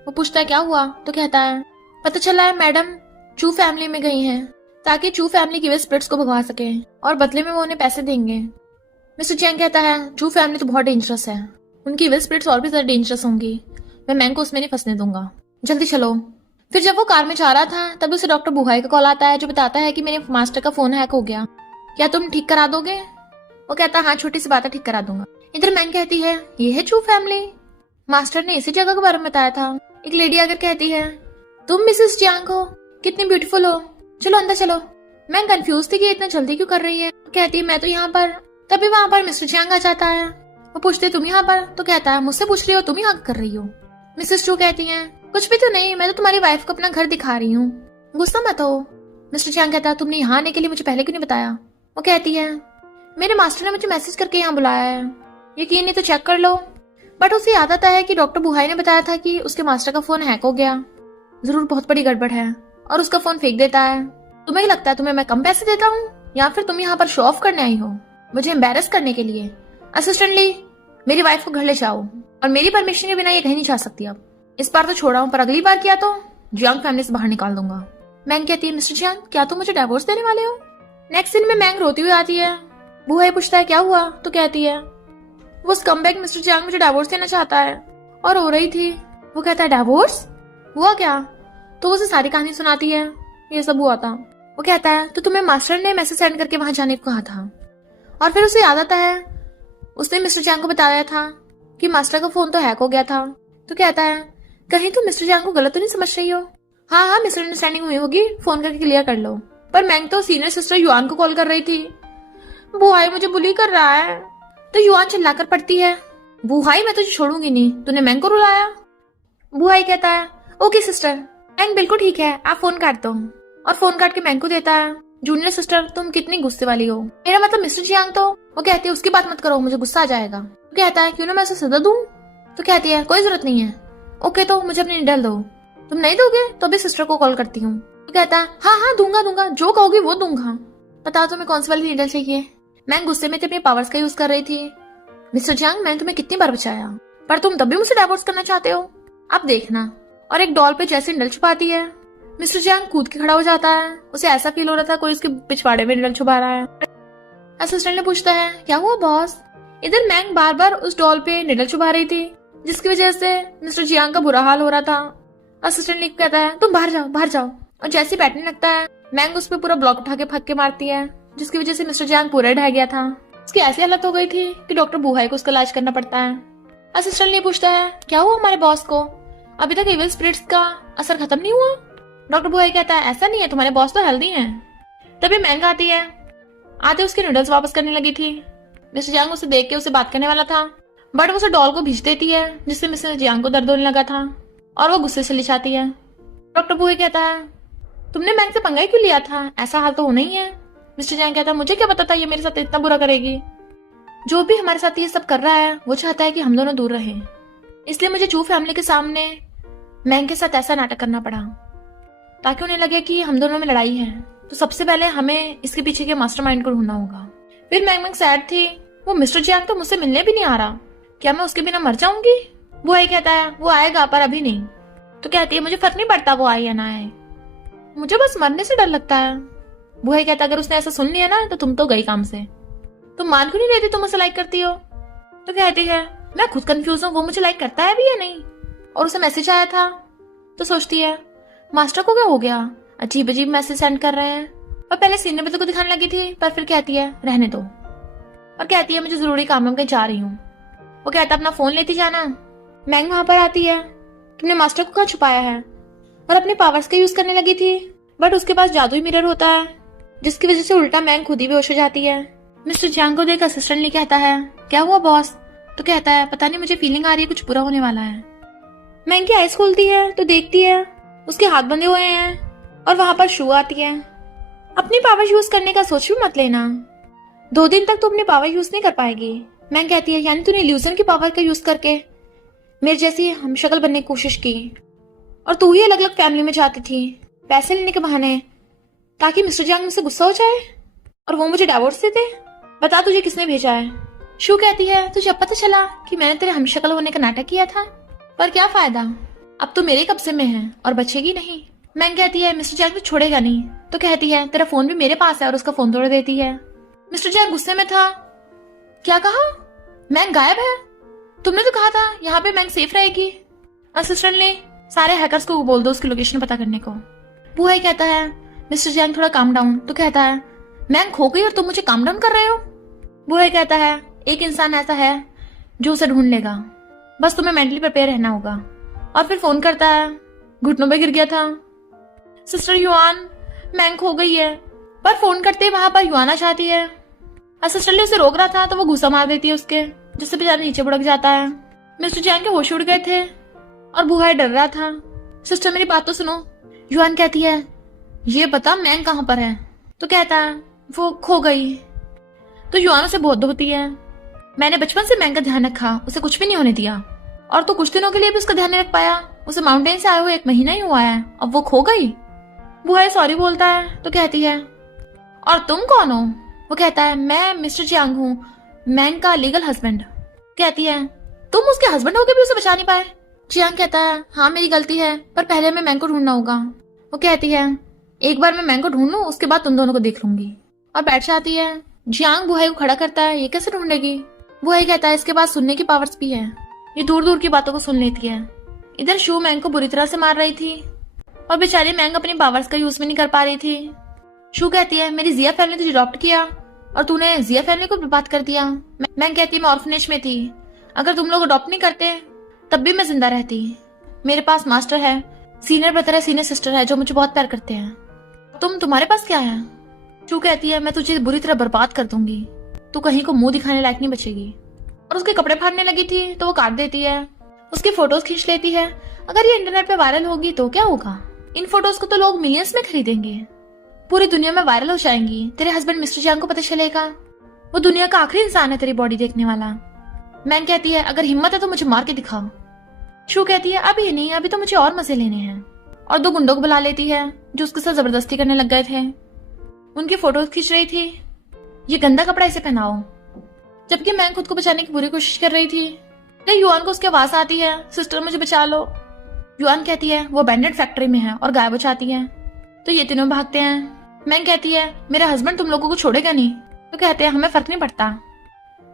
वो पूछता है क्या हुआ? तो कहता है पता चला है मैडम चू फैमिली में गई हैं ताकि चू फैमिली की वे स्पिरिट्स को भगवा सके और बदले में वो उन्हें पैसे देंगे। मिस्टर जियांग कहता है चू फैमिली तो बहुत डेंजरस है, उनकी वे स्पिरिट्स और भी ज्यादा डेंजरस होंगी, मैं मैंग को उसमें नहीं फंसने दूंगा, जल्दी चलो। फिर जब वो कार में जा रहा था तभी उसे डॉक्टर बुहाई का कॉल आता है जो बताता है कि मेरे मास्टर का फोन हैक हो गया, क्या तुम ठीक करा दोगे? वो कहता है हाँ छोटी सी बात है, ठीक करा दूंगा। इधर मैंग कहती है ये है चू फैमिली, मास्टर ने इसी जगह के बारे में बताया था। एक लेडी आकर कहती है तुम मिसेस जियांग हो, कितनी ब्यूटीफुल हो, चलो अंदर चलो। मैं कंफ्यूज थी कि इतना जल्दी क्यों कर रही है। कहती है मैं तो यहाँ पर। तभी वहाँ पर मिस्टर जियांग आ जाता है। वो पूछते तुम यहाँ पर? तो कहता है मुझसे पूछ रही हो, तुम यहाँ कर रही हो? मिसेस चू कहती है कुछ भी तो नहीं, मैं तो तुम्हारी वाइफ को अपना घर दिखा रही हूँ, गुस्सा मत हो। मिस्टर जियांग कहता है तुमने यहाँ आने के लिए मुझे पहले क्यों नहीं बताया? वो कहती है मेरे मास्टर ने मुझे मैसेज करके यहाँ बुलाया है, यकीन नहीं तो चेक कर लो। बट उसे याद आता है कि डॉक्टर बुहाई ने बताया था कि उसके मास्टर का फोन हैक हो गया, जरूर बहुत बड़ी गड़बड़ है, और उसका फोन फेंक देता है। तुम्हें लगता है तुम्हें मैं कम पैसे देता हूँ या फिर तुम यहाँ पर शो ऑफ करने आई हो, मुझे एम्बेरस करने के लिए? असिस्टेंट ली मेरी वाइफ को घर ले जाओ, और मेरी परमिशन के बिना ये कहीं नहीं जा सकती। अब इस बार तो छोड़ा हूँ, पर अगली बार किया तो जियांग फैमिली से बाहर निकाल दूंगा। मैंग कहती है मिस्टर जियांग क्या तुम मुझे डिवोर्स देने वाले हो? नेक्स्ट सीन में मैंग रोती हुई आती है। बुहाई पूछता है क्या हुआ? तो कहती है वो स्कमबैग मिस्टर जियांग मुझे डिवोर्स देना चाहता है, और हो रही थी। वो कहता है डिवोर्स हुआ क्या? तो वो उसे सारी कहानी सुनाती है, ये सब हुआ था। वो कहता है तो तुम्हें मास्टर ने मैसेज सेंड करके वहां जाने को कहा था। और फिर उसे याद आता है उसने मिस्टर जियांग को बताया था कि मास्टर का फोन तो हैक हो गया था। तो कहता है कहीं तुम मिस्टर जियांग को गलत तो नहीं समझ रही हो? हाँ हाँ मिसअंडरस्टैंडिंग हुई होगी, फोन करके क्लियर कर लो। पर मैंग तो सीनियर सिस्टर युआन को कॉल कर रही थी। बुहाई मुझे बुली कर रहा है। तो युआन चिल्लाकर पड़ती है बुहाई मैं तुझे छोड़ूंगी नहीं, तूने मैंग को रुलाया। बुहाई कहता है ओके सिस्टर, मैंग बिल्कुल ठीक है, आप फोन काट दो। और फोन काट के मैंग को देता है। जूनियर सिस्टर तुम कितनी गुस्से वाली हो, मेरा मतलब मिस्टर जियांग तो। वो कहती है उसकी बात मत करो, मुझे गुस्सा आ जाएगा। वो कहता है क्यों ना मैं उसे सजा दूं? तो कहती है कोई जरूरत नहीं है। ओके तो मुझे अपनी निडल दो। तुम नहीं दोगे तो भी सिस्टर को कॉल करती हूँ। तो कहता है हाँ हाँ दूंगा दूंगा, जो कहोगी वो दूंगा। बताओ तुम्हें कौन सी वाली निडल चाहिए? मैं गुस्से में अपने पावर्स का यूज कर रही थी। मिस्टर जियांग मैंने तुम्हें कितनी बार बचाया, पर तुम तब भी मुझसे डिवोर्स करना चाहते हो, अब देखना। और एक डॉल पे जैसे निडल छुपाती है, मिस्टर जियांग कूद के खड़ा हो जाता है। उसे ऐसा फील हो रहा था कोई उसके पिछवाड़े में निडल छुपा रहा है। असिस्टेंट ने पूछता है क्या हुआ बॉस? इधर मैंग बार बार उस डॉल पे निडल छुपा रही थी, जिसकी वजह से मिस्टर जियांग का बुरा हाल हो रहा था। असिस्टेंट ने कहता है तुम बाहर जाओ बाहर जाओ, और जैसे बैठने लगता है मैंग उस पर पूरा ब्लॉक उठा के फक्के मारती है, जिसकी वजह से मिस्टर जियांग पूरा ढह गया था। उसकी ऐसी हालत हो गई थी कि डॉक्टर बुहाई को उसका इलाज करना पड़ता है। असिस्टेंट ने पूछता है क्या हुआ हमारे बॉस को, अभी तक इविल स्पिरिट्स का असर खत्म नहीं हुआ? डॉक्टर बुहाई कहता है ऐसा नहीं है, तुम्हारे बॉस तो हेल्दी हैं। तभी मैंग आती है, आते उसके नूडल्स वापस करने लगी थी। मिस्टर जियांग उसे देख के उसे बात करने वाला था, बट वो उसे डॉल को भेज देती है, जिससे मिस्टर जियांग को दर्द होने लगा था और वो गुस्से से चली जाती है। डॉक्टर बुहाई कहता है तुमने मैंग से पंगा ही क्यों लिया था, ऐसा हाल तो होना ही है। मिस्टर जियांग कहता है मुझे क्या पता था ये मेरे साथ इतना बुरा करेगी। जो भी हमारे साथ ये सब कर रहा है वो चाहता है कि हम दोनों दूर रहें, इसलिए मुझे चू फैमिली के सामने मैंग के साथ ऐसा नाटक करना पड़ा ताकि उन्हें लगे कि हम दोनों में लड़ाई है। तो सबसे पहले हमें इसके पीछे के मास्टरमाइंड को ढूंढना होगा। फिर मैंग सैड थी, वो मिस्टर जियांग तो मुझसे मिलने भी नहीं आ रहा, क्या मैं उसके बिना मर जाऊंगी? वो ही कहता है वो आएगा पर अभी नहीं। तो कहती है मुझे फर्क नहीं पड़ता वो आए या ना आए, मुझे बस मरने से डर लगता है। वो ही कहता है अगर उसने ऐसा सुन लिया ना तो तुम तो गई काम से, तुम मान क्यों नहीं लेती तुम उसे लाइक करती हो? तो कहती है मैं खुद कंफ्यूज हूँ, वो मुझे लाइक करता है भी या नहीं, और उसे मैसेज आया था। तो सोचती है मास्टर को क्या हो गया, अजीब अजीब मैसेज सेंड कर रहे हैं। और पहले सीनियर बच्चों को दिखाने लगी थी, पर फिर कहती है रहने दो। और कहती है मुझे जरूरी काम है, मैं कहीं जा रही हूँ। वो कहता है अपना फोन लेती जाना। मैंग वहां पर आती है, तुमने मास्टर को कहाँ छुपाया है, और अपने पावर्स का यूज करने लगी थी, बट उसके पास जादुई मिरर होता है जिसकी वजह से उल्टा मैंग खुद ही बेहोश हो जाती है। मिस्टर जियांग को देख असिस्टेंट ने कहता है क्या हुआ बॉस, तो कहता है पता नहीं मुझे फीलिंग आ रही है कुछ बुरा होने वाला है। मैंग की आईज खोलती है तो देखती है उसके हाथ बंधे हुए हैं और वहां पर शू आती है। अपनी पावर यूज करने का सोच भी मत लेना, 2 दिन तक तो अपनी पावर यूज नहीं कर पाएगी। मैंग कहती है यानी तूने इल्यूजन की पावर का यूज करके मेरे जैसी हम शक्ल बनने की कोशिश की, और तू ही अलग अलग फैमिली में जाती थी पैसे लेने के बहाने, ताकि मिस्टर जियांग मुझसे गुस्सा हो जाए और वो मुझे डिवोर्स दे दे। बता तुझे किसने भेजा है। शू कहती है तुझे अब पता चला कि मैंने तेरे हमशक्ल होने का नाटक किया था, पर क्या फायदा, अब तो मेरे कब्जे में है और बचेगी नहीं। मैंग कहती है मिस्टर जियांग तो छोड़ेगा नहीं, तो कहती है तेरा फोन भी मेरे पास है, और उसका फोन तोड़ देती है। मिस्टर जियांग गुस्से में था। क्या कहा, मैंग गायब है, तुमने तो कहा था यहाँ पे मैंग सेफ रहेगी। असिस्टेंट ने सारे हैकर्स को बोल दो उसकी लोकेशन पता करने को। बुहाई कहता है मिस्टर जियांग थोड़ा काम डाउन, तो कहता है मैंग खो गई और तुम मुझे काम डाउन कर रहे हो। बुहाई कहता है एक इंसान ऐसा है जो उसे ढूंढ लेगा, बस तुम्हें मेंटली प्रिपेयर रहना होगा। और फिर फोन करता है, घुटनों पे गिर गया था। सिस्टर युआन, मैंग खो गई है, पर फोन करते ही वहां पर युआन आ जाती है। असिस्टेंट उसे रोक रहा था तो वो गुस्सा मार देती है उसके, जिससे बेचारा नीचे बुड़क जाता है। मिस्टर जियांग के होश उड़ गए थे और बुहाई डर रहा था। सिस्टर मेरी बात तो सुनो। युआन कहती है ये बता मैंग कहाँ पर है, तो कहता है वो खो गई। तो युआन उसे बहुत होती है, मैंने बचपन से मैंग का ध्यान रखा, उसे कुछ भी नहीं होने दिया, और तो कुछ दिनों के लिए भी उसका ध्यान नहीं रख पाया, उसे माउंटेन से आए हुए 1 महीना ही हुआ है, अब वो खो गई। बुहाई सॉरी बोलता है तो कहती है और तुम कौन हो। वो कहता है मैं मिस्टर जियांग हूँ, मैंग का लीगल हस्बैंड। कहती है तुम उसके हस्बैंड होके भी उसे बचा नहीं पाए। जियांग कहता है हाँ मेरी गलती है, पर पहले हमें मैंग को ढूंढना होगा। वो कहती है एक बार मैं मैंग को ढूंढ लूं, उसके बाद तुम दोनों को देख लूंगी, और बैठ जाती है। जियांग बुहाई को खड़ा करता है, ये कैसे ढूंढेगी। बुहाई कहता है इसके पास सुनने की पावर्स भी है, ये दूर दूर की बातों को सुन लेती है। इधर शू मैंग को बुरी तरह से मार रही थी और बेचारी मैंग अपनी पावर्स का यूज भी नहीं कर पा रही थी। शू कहती है मेरी जिया फैमिली तुझे अडॉप्ट किया और तूने जिया फैमिली को बर्बाद कर दिया। मैंग कहती है मैं ऑर्फनेज में थी, अगर तुम लोग अडॉप्ट नहीं करते तब भी मैं जिंदा रहती। मेरे पास मास्टर है, सीनियर ब्रदर है, सीनियर सिस्टर है जो मुझे बहुत प्यार करते हैं। तुम्हारे पास क्या है। शू कहती है मैं तुझे बुरी तरह बर्बाद कर दूंगी, तू कहीं को मुंह दिखाने लायक नहीं बचेगी। और उसके कपड़े फाड़ने लगी थी तो वो काट देती है, उसकी फोटोज खींच लेती है। अगर ये इंटरनेट पे वायरल होगी तो क्या होगा, इन फोटोज को तो लोग मिलियंस में खरीदेंगे, पूरी दुनिया में वायरल हो जाएंगी। तेरे हस्बैंड मिस्टर जियांग को पता चलेगा, वो दुनिया का आखिरी इंसान है तेरी बॉडी देखने वाला। मैंग कहती है अगर हिम्मत है तो मुझे मार के दिखाओ। शू कहती है अभी नहीं, अभी तो मुझे और मजे लेने हैं, और 2 गुंडों को बुला लेती है जो उसके साथ जबरदस्ती करने लग गए थे। उनकी फोटोज खींच रही थी, ये गंदा कपड़ा इसे पहनाओ, जबकि मैंग खुद को बचाने की पूरी कोशिश कर रही थी। युआन को उसकी आवाज आती है सिस्टर मुझे बचा लो। युआन कहती है वो बैंडेड फैक्ट्री में है और गायब हो जाती है, तो ये तीनों भागते हैं। मैंग कहती है मेरा हस्बैंड तुम लोगों को छोड़ेगा नहीं, तो कहते हैं हमें फर्क नहीं पड़ता,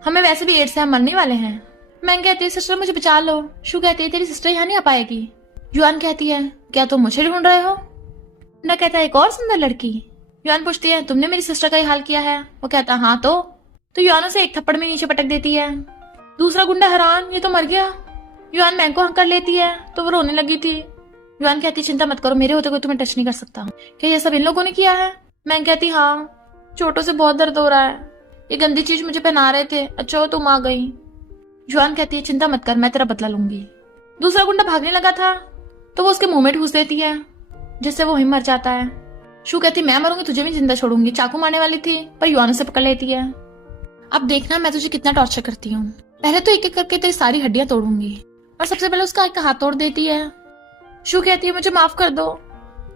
हमें वैसे भी एड्स से हम मरने वाले हैं। मैंग कहती है सिस्टर मुझे बचा लो। शू कहती है तेरी सिस्टर यहाँ नहीं आ पाएगी। युआन कहती है क्या तुम मुझे ढूंढ रहे हो। ना कहता है एक और सुंदर लड़की। युआन पूछती है तुमने मेरी सिस्टर का ही हाल किया है। वो कहता है हाँ तो युआन उसे एक थप्पड़ में नीचे पटक देती है। दूसरा गुंडा हैरान ये तो मर गया। युआन मैंग को हक कर लेती है तो वो रोने लगी थी। युआन कहती चिंता मत करो, मेरे होते कोई तुम्हें टच नहीं कर सकता। क्या ये सब इन लोगों ने किया है। मैंग कहती हाँ, चोटों से बहुत दर्द हो रहा है, ये गंदी चीज मुझे पहना रहे थे, अच्छा हो तुम आ गई। युआन कहती है चिंता मत कर, मैं तेरा बदला लूंगी। दूसरा गुंडा भागने लगा था तो वो उसके मुंह में ठूस देती है, जिससे वो ही मर जाता है। शू कहती मैं मरूंगी तुझे भी जिंदा छोड़ूंगी। चाकू मारने वाली थी पर युआन उसे पकड़ लेती है। अब देखना मैं तुझे कितना टॉर्चर करती हूँ, पहले तो एक एक करके तेरी सारी हड्डियां तोड़ूंगी। और सबसे पहले उसका एक हाथ तोड़ देती है। शू कहती है मुझे माफ कर दो,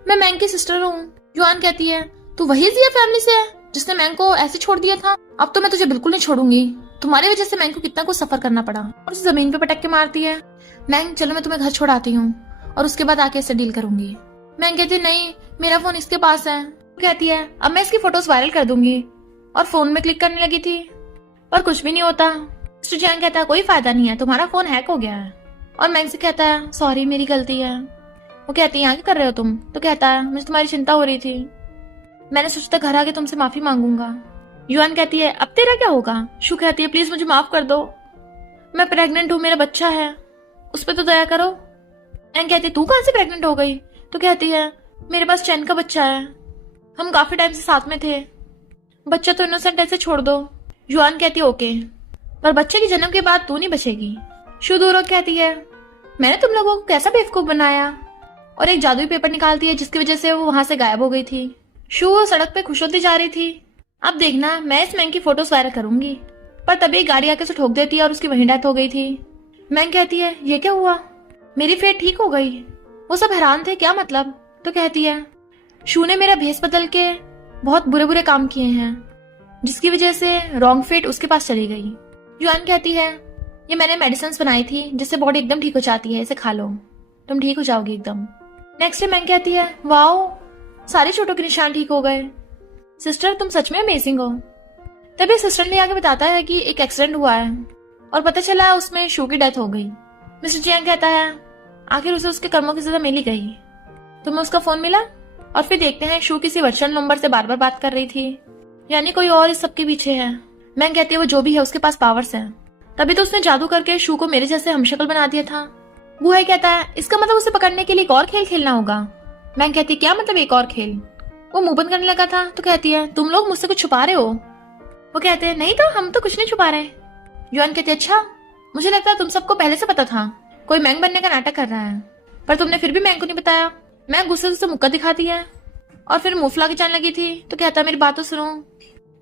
मैं मैंग की सिस्टर हूँ। युआन कहती है तू वही जिया फैमिली से है जिसने मैंग को ऐसे छोड़ दिया था, अब तो मैं तुझे बिल्कुल नहीं छोड़ूंगी, तुम्हारी वजह से मैंग को कितना कुछ सफर करना पड़ा। और उसे जमीन पे पटक के मारती है। मैंग चलो मैं तुम्हें घर छोड़ाती हूँ और उसके बाद आके इससे डील करूंगी। मैंग कहती है नहीं मेरा फोन इसके पास है। कहती है अब मैं इसकी फोटोज वायरल कर दूंगी, और फोन में क्लिक करने लगी थी पर कुछ भी नहीं होता। मिस्टर जियांग कहता है कोई फायदा नहीं है, तुम्हारा फोन हैक हो गया है। और मैंग से कहता है सॉरी मेरी गलती है। वो कहती है यहाँ क्या कर रहे हो तुम। तो कहता है मुझे तुम्हारी चिंता हो रही थी, मैंने सोचा था घर आके तुमसे माफी मांगूंगा। युआन कहती है अब तेरा क्या होगा। शू कहती है प्लीज मुझे माफ कर दो, मैं प्रेग्नेंट हूँ, मेरा बच्चा है, उस पर तो दया करो। एंग कहती है तू कहां से प्रेग्नेंट हो गई। तो कहती है मेरे पास चैन का बच्चा है, हम काफी टाइम से साथ में थे, बच्चा तो इनोसेंट ऐसे छोड़ दो। युआन कहती है ओके, पर बच्चे के जन्म के बाद तू नहीं बचेगी। शू दूर कहती है मैंने तुम लोगों को कैसा बेवकूफ बनाया, और एक जादुई पेपर निकालती है जिसकी वजह से वो वहां से गायब हो गई थी। शू सड़क पे खुश होती जा रही थी। अब देखना मैं इस मैंग की फोटोज वायरल करूंगी, पर तभी गाड़ी आके उसे ठोक देती है और उसकी वहीं डेथ हो गई थी। मैंग कहती है ये क्या हुआ, मेरी फेट ठीक हो गई। वो सब हैरान थे क्या मतलब। तो कहती है शू ने मेरा भेस बदल के बहुत बुरे बुरे काम किए हैं, जिसकी वजह से रॉन्ग फेट उसके पास चली गई। युआन कहती है ये मैंने मेडिसिन बनाई थी जिससे बॉडी एकदम ठीक हो जाती है, इसे खा लो, तुम ठीक हो जाओगी एकदम। नेक्स्ट डे मैंग कहती है वाओ सारे चोटों के निशान ठीक हो गए, सिस्टर तुम सच में अमेजिंग हो। तभी सिस्टर ने आगे बताता है कि एक एक्सीडेंट हुआ है और पता चला उसमें शू की डेथ हो गई। मिस्टर जियांग कहता है आखिर उसे उसके कर्मों की सजा मिल ही गई। तुम्हें उसका फोन मिला, और फिर देखते हैं शू किसी वर्चुअल नंबर से बार बार बात कर रही थी, यानी कोई और इस सबके पीछे है। मैंग कहती है वो जो भी है उसके पास पावर्स है, तभी तो उसने जादू करके शू को मेरे जैसे हमशक्ल बना दिया था। बुहाई कहता है इसका मतलब उसे पकड़ने के लिए एक और खेल खेलना होगा। मैंग कहती है क्या मतलब एक और खेल। वो मुंह बंद करने लगा था। तो कहती है तुम लोग मुझसे कुछ छुपा रहे हो। वो कहते हैं नहीं तो हम तो कुछ नहीं छुपा रहे। युआन कहती है अच्छा, मुझे लगता है तुम सबको पहले से पता था कोई मैंग बनने का नाटक कर रहा है, पर तुमने फिर भी मैंग को नहीं बताया। मैंग गुस्से से मुक्का दिखाती है और फिर मुंह फुला के जाने लगी थी। तो कहता है मेरी बात तो सुनो।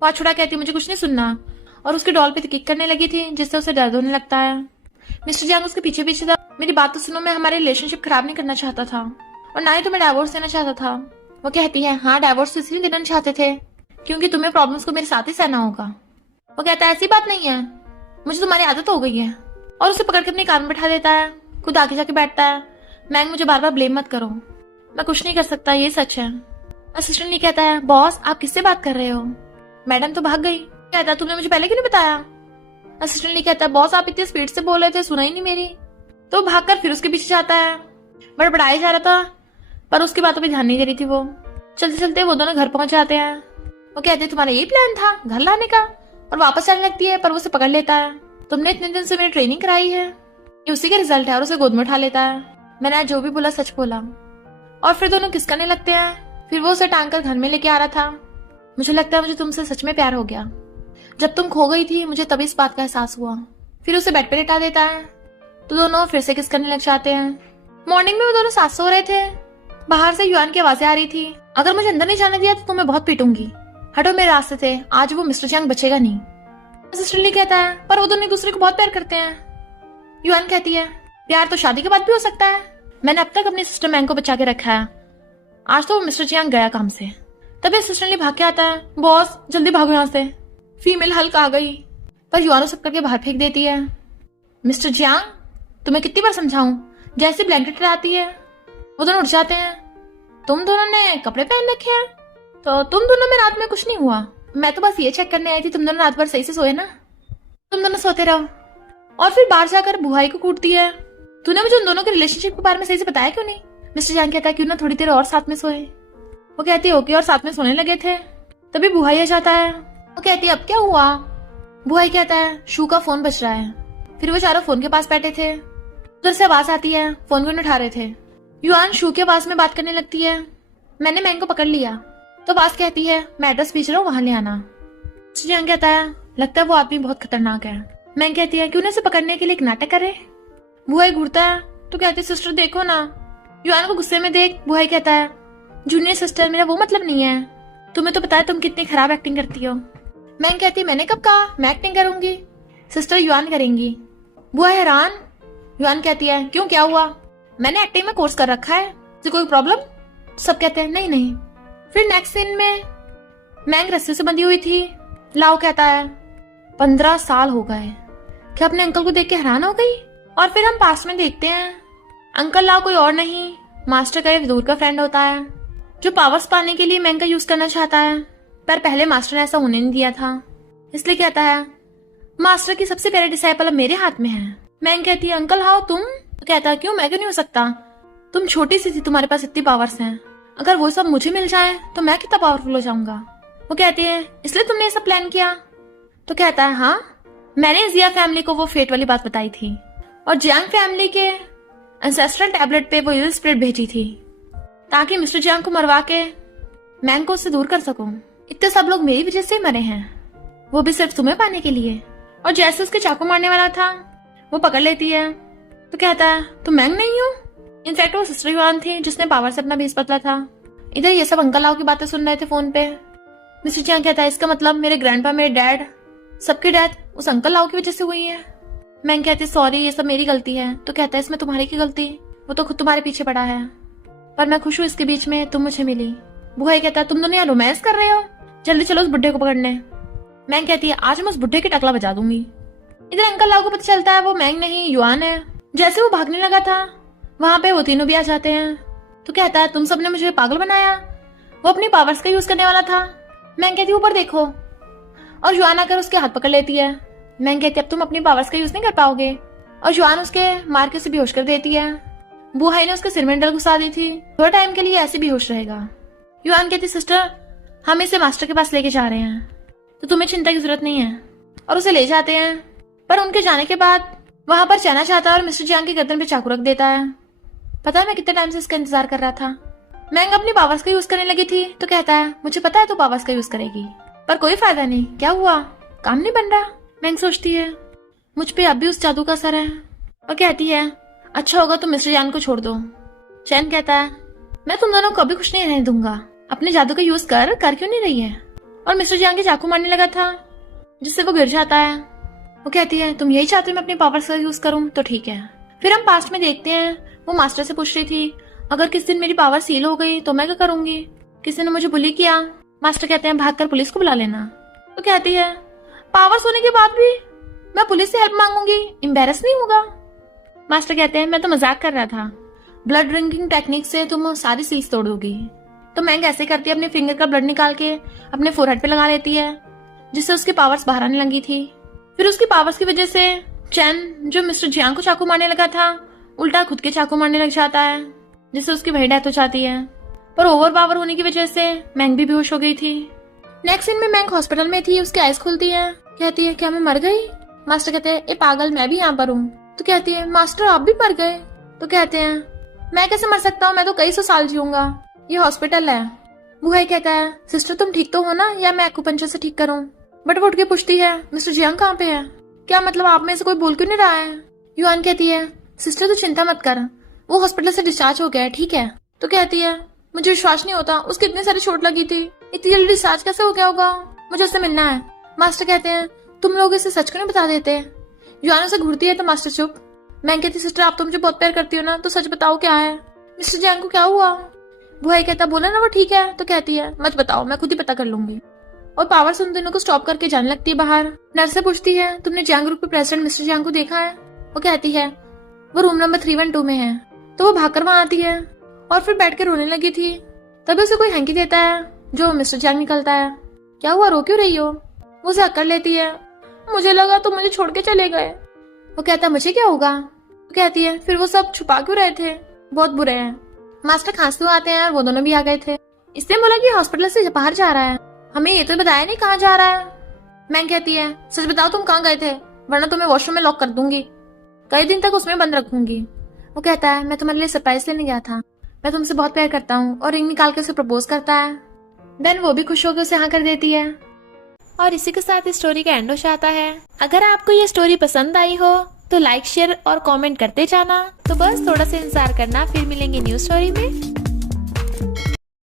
वो छुड़ा कहती मुझे कुछ नहीं सुनना, और उसके डॉल पे किक करने लगी थी जिससे उसे दर्द होने लगता है। मिस्टर जियांग उसके पीछे पीछे था। मेरी बात तो सुनो, मैं हमारे रिलेशनशिप खराब नहीं करना चाहता था और ना ही तुम्हें डाइवोर्स देना चाहता था। वो कहती है हाँ डाइवोर्स तो इसलिए देना चाहते थे क्योंकि तुम्हें प्रॉब्लम्स को मेरे साथ ही सहना होगा। वो कहता है ऐसी बात नहीं है, मुझे तुम्हारी आदत हो गई है, और उसे पकड़ के अपने कार में बैठा देता है। खुद आगे जाके बैठता है। मैंग मुझे बार बार ब्लेम मत करो, मैं कुछ नहीं कर सकता, ये सच है। असिस्टेंट ने कहता है बॉस आप किससे बात कर रहे हो, मैडम तो भाग गई। कहता है तुमने मुझे पहले क्यों नहीं बताया। असिस्टेंट ने कहता है बॉस आप इतनी स्पीड से बोल रहे थे, सुना ही नहीं मेरी। तो भागकर फिर उसके पीछे जाता है। बड़बड़ाया जा रहा था पर उसकी बातों पे ध्यान नहीं दे रही थी। वो चलते चलते वो दोनों घर पहुंच जाते हैं। वो कहते हैं तुम्हारा यही प्लान था घर लाने का, और वापस आने लगती है पर वो उसे पकड़ लेता है। तुमने इतने दिन से मेरी ट्रेनिंग कराई है, ये उसी का रिजल्ट है, और उसे गोद में उठा लेता है। मैंने आज जो भी बोला सच बोला। और फिर दोनों किस करने लगते हैं। फिर वो उसे टांग कर घर में लेके आ रहा था। मुझे लगता है मुझे तुमसे सच में प्यार हो गया, जब तुम खो गई थी मुझे तभी इस बात का एहसास हुआ। फिर उसे बेड पे लेटा देता है तो दोनों फिर से किस करने लग जाते हैं। मॉर्निंग में वो दोनों साथ सो रहे थे। बाहर से युआन की आवाजें आ रही थी, अगर मुझे अंदर नहीं जाने दिया तो तुम्हें बहुत पीटूंगी, हटो मेरे रास्ते से, आज वो मिस्टर जियांग बचेगा नहीं। सिस्टर ली कहता है पर वो दोनों एक दूसरे को बहुत प्यार करते हैं। युआन कहती है प्यार तो शादी के बाद भी हो सकता है, मैंने अब तक अपनी सिस्टर मैंग को बचा के रखा है, आज तो वो मिस्टर जियांग गया काम से। तभी सिस्टर ली भाग के आता है। बॉस जल्दी भागो यहाँ से, फीमेल हल्क आ गई। पर युआन उसे पकड़ के बाहर फेंक देती है। मिस्टर जियांग तुम्हें कितनी बार समझाऊं, जैसे ब्लैंकेट आती है वो दोनों उठ जाते हैं। तुम दोनों ने कपड़े पहन रखे हैं, तो तुम दोनों में रात में कुछ नहीं हुआ, मैं तो बस ये चेक करने आई थी तुम दोनों रात भर सही से सोए ना, तुम दोनों सोते रहो। और फिर बाहर जाकर बुहाई को कूटती है, तूने मुझे उन दोनों के रिलेशनशिप के बारे में सही से बताया क्यों नहीं। मिस्टर जियांग कहता है क्यों ना थोड़ी देर और साथ में सोए। वो कहती है ओके, और साथ में सोने लगे थे। तभी बुहाई आ जाता है। वो कहती है अब क्या हुआ। बुहाई कहता है शू का फोन बज रहा है। फिर वो चारों फोन के पास बैठे थे, उधर से आवाज आती है, फोन को नहीं उठा रहे थे। युआन शू के पास में बात करने लगती है। मैंने मैंग को पकड़ लिया। तो बास कहती है मैं एड्रेस भेज रहा हूँ, वहां ले आना। जियांग कहता है लगता है वो आदमी बहुत खतरनाक है। मैंग कहती है क्यों ना उसे पकड़ने के लिए एक नाटक करे। बुहाई घूरता है तो कहती है सिस्टर देखो ना। युआन को गुस्से में देख बुहाई कहता है जूनियर सिस्टर मेरा वो मतलब नहीं है, तुम्हें तो पता है तुम कितनी खराब एक्टिंग करती हो। मैंग कहती है मैंने कब कहा मैं एक्टिंग करूंगी, सिस्टर युआन करेंगी। बुआ हैरान। युआन कहती है क्यों क्या हुआ, मैंने एक्टिंग में कोर्स कर रखा है, कोई प्रॉब्लम। सब कहते हैं नहीं नहीं। फिर नेक्स्ट सीन में मैंग रस्सी से बंधी हुई थी। लाओ कहता है 15 साल हो गए, क्या अपने अंकल को देख के हैरान हो गई। और फिर हम पास में देखते हैं अंकल लाओ कोई और नहीं, मास्टर का एक दूर का फ्रेंड होता है जो पावर्स पाने के लिए मैंग का यूज करना चाहता है, पर पहले मास्टर ने ऐसा होने नहीं दिया था। इसलिए कहता है मास्टर की सबसे प्यारी डिसाइपल अब मेरे हाथ में है। मैंग कहती है अंकल हाउ तुम। तो कहता है क्यों, मैं क्यों नहीं हो सकता, तुम छोटी सी थी, तुम्हारे पास इतनी पावर्स हैं, अगर वो सब मुझे मिल जाए तो मैं कितना पावरफुल हो जाऊंगा। वो कहती है इसलिए तुमने ये सब प्लान किया? तो कहता है हाँ, मैंने जिया फैमिली को वो फेट वाली बात बताई थी और जियांग फैमिली के एंसेस्ट्रल टैबलेट पे वो यूज स्प्रिट भेजी थी ताकि मिस्टर जियांग को मरवा के मैंग को उससे दूर कर सकूं। इतने सब लोग मेरी वजह से मरे हैं, वो भी सिर्फ तुम्हें पाने के लिए। और जैसे उसके चाकू मारने वाला था वो पकड़ लेती है तो कहता है तुम मैंग नहीं हो। इनफैक्ट वो सिस्टर युआन थी जिसने पावर से अपना भेस बदला था। इधर ये सब अंकल आओ की बातें सुन रहे थे फोन पे। मिस्टर जियांग कहता है इसका मतलब मेरे ग्रैंडपा, मेरे डैड, सबकी डेथ उस अंकल लाओ की वजह से हुई है। मैंग कहती है सॉरी ये सब मेरी गलती है। तो कहता है इसमें तुम्हारी की गलती, वो तो खुद तुम्हारे पीछे पड़ा है, पर मैं खुश हूँ इसके बीच में तुम मुझे मिली। बुहाई कहता है तुम दोनों यहाँ रोमांस कर रहे हो, जल्दी चलो उस बुड्ढे को पकड़ने। मैंग कहती है आज मैं उस बुड्ढे की टकला बजा दूंगी। इधर अंकल लाओ को पता चलता है वो मैंग नहीं युआन है। जैसे वो भागने लगा था वहां पे वो तीनों भी आ जाते हैं। तो कहता है तुम सबने मुझे पागल बनाया, वो अपनी पावर्स का यूज करने वाला था। मैंग कहती है ऊपर देखो, और युआन आकर उसके हाथ पकड़ लेती है। मैंग कहती है अब तुम अपनी पावर्स का यूज नहीं कर पाओगे, और युआन उसके मार के उसे बेहोश कर देती है। बुहाई ने उसके सिर में डल घुसा दी थी, थोड़ा टाइम के लिए ऐसे बेहोश रहेगा। युआन कहती सिस्टर हम इसे मास्टर के पास लेके जा रहे हैं तो तुम्हें चिंता की जरूरत नहीं है, और उसे ले जाते हैं। पर उनके जाने के बाद वहां पर चैना चाहता है और मिस्टर जियांग की गर्दन पे चाकू रख देता है। पता है मैं कितने टाइम से इसका इंतजार कर रहा था। मैंग अपनी पावर्स का यूज करने लगी थी तो कहता है मुझे पता है तू पावर्स का यूज करेगी, पर कोई फायदा नहीं, क्या हुआ, काम नहीं बन रहा। मैंग सोचती है मुझ पे अब भी उस जादू का असर है, और कहती है अच्छा होगा तुम मिस्टर जियांग को छोड़ दो। चैन कहता है मैं तुम दोनों को कभी खुश नहीं रहने दूंगा, अपने जादू का यूज कर क्यों नहीं रही है। और मिस्टर जियांग के चाकू मारने लगा था जिससे वो गिर जाता है। वो कहती है तुम यही चाहते हो मैं अपनी पावर्स का यूज करूं तो ठीक है। फिर हम पास्ट में देखते हैं वो मास्टर से पूछ रही थी अगर किस दिन मेरी पावर सील हो गई तो मैं क्या करूंगी, किसी ने मुझे बुली किया। मास्टर कहते हैं भागकर पुलिस को बुला लेना। तो कहती है पावर्स होने के बाद भी मैं पुलिस से हेल्प मांगूंगी, एम्बैरस नहीं होगा। मास्टर कहते हैं मैं तो मजाक कर रहा था, ब्लड ड्रिंकिंग टेक्निक से तुम सारी सील्स तोड़ दोगी। तो मैंग ऐसे करती है अपने फिंगर का ब्लड निकाल के अपने फोरहेड पे लगा लेती है जिससे उसकी पावर्स बाहर आने लगी थी। फिर उसकी पावर्स की वजह से चैन जो मिस्टर जियांग को चाकू मारने लगा था उल्टा खुद के चाकू मारने लग जाता है जिससे उसकी वही डेथ हो जाती है। पर ओवर पावर होने की वजह से मैंग भी बेहोश हो गई थी। नेक्स्ट सीन में मैंग हॉस्पिटल में थी, उसकी आइज खुलती है, कहती है क्या मैं मर गई। मास्टर कहते हैं ए पागल मैं भी यहाँ पर हूँ। तो कहती है मास्टर आप भी मर गए। तो कहते हैं मैं कैसे मर सकता हूँ, मैं तो कई सौ साल जीऊंगा, ये हॉस्पिटल है। बुहाई कहता है सिस्टर तुम ठीक तो हो ना, या मैं एक्यूपंक्चर से ठीक करूं। बट वो उठ के पूछती है मिस्टर जियांग कहाँ पे है, क्या मतलब आप में से कोई बोल क्यों नहीं रहा है। युआन कहती है सिस्टर तू चिंता मत कर, वो हॉस्पिटल से डिस्चार्ज हो गया है, ठीक है। तो कहती है मुझे विश्वास नहीं होता, उसकी इतनी सारी चोट लगी थी, इतनी जल्दी डिस्चार्ज कैसे हो गया होगा, मुझे उससे मिलना है। मास्टर कहते हैं तुम लोग इसे सच क्यों नहीं बता देते। युआन उसे घूरती है तो मास्टर चुप। मैं कहती सिस्टर आप तो मुझे बहुत प्यार करती हो ना, तो सच बताओ क्या है, मिस्टर जियांग को क्या हुआ। बुहाई कहता बोला ना वो ठीक है। तो कहती है मत बताओ मैं खुद ही पता कर लूंगी। और पावर उन दोनों को स्टॉप करके जाने लगती है बाहर। नर्स से पूछती है तुमने जियांग ग्रुप के प्रेसिडेंट मिस्टर जियांग को देखा है। वो कहती है वो रूम नंबर 312 में है। तो वो भागकर वहां आती है और फिर बैठ के रोने लगी थी। तभी उसे कोई हैंकी देता है जो मिस्टर जियांग निकलता है। क्या हुआ रो क्यों रही हो। वो उसे अक्कर लेती है, मुझे लगा तुम मुझे छोड़ के चले गए। वो कहता मुझे क्या होगा। वो कहती है फिर वो सब छुपा क्यों रहे थे, बहुत बुरे हैं। मास्टर खांसते हुए आते हैं और वो दोनों भी आ गए थे। इसने बोला कि हॉस्पिटल से बाहर जा रहा है, हमें ये तो बताया नहीं कहाँ जा रहा है। मैंग कहती है सच बताओ तुम कहाँ गए थे, वरना तुम्हें वॉशरूम में लॉक कर दूंगी, कई दिन तक उसमें बंद रखूंगी। वो कहता है मैं तुम्हारे लिए सरप्राइज लेने गया था, मैं तुमसे बहुत प्यार करता हूँ, और रिंग निकाल के उसे प्रपोज करता है। देन वो भी खुश होकर उसे हाँ कर देती है। और इसी के साथ इस स्टोरी का एंड हो जाता है। अगर आपको ये स्टोरी पसंद आई हो तो लाइक शेयर और कमेंट करते जाना। तो बस थोड़ा सा इंतजार करना, फिर मिलेंगे न्यू स्टोरी में।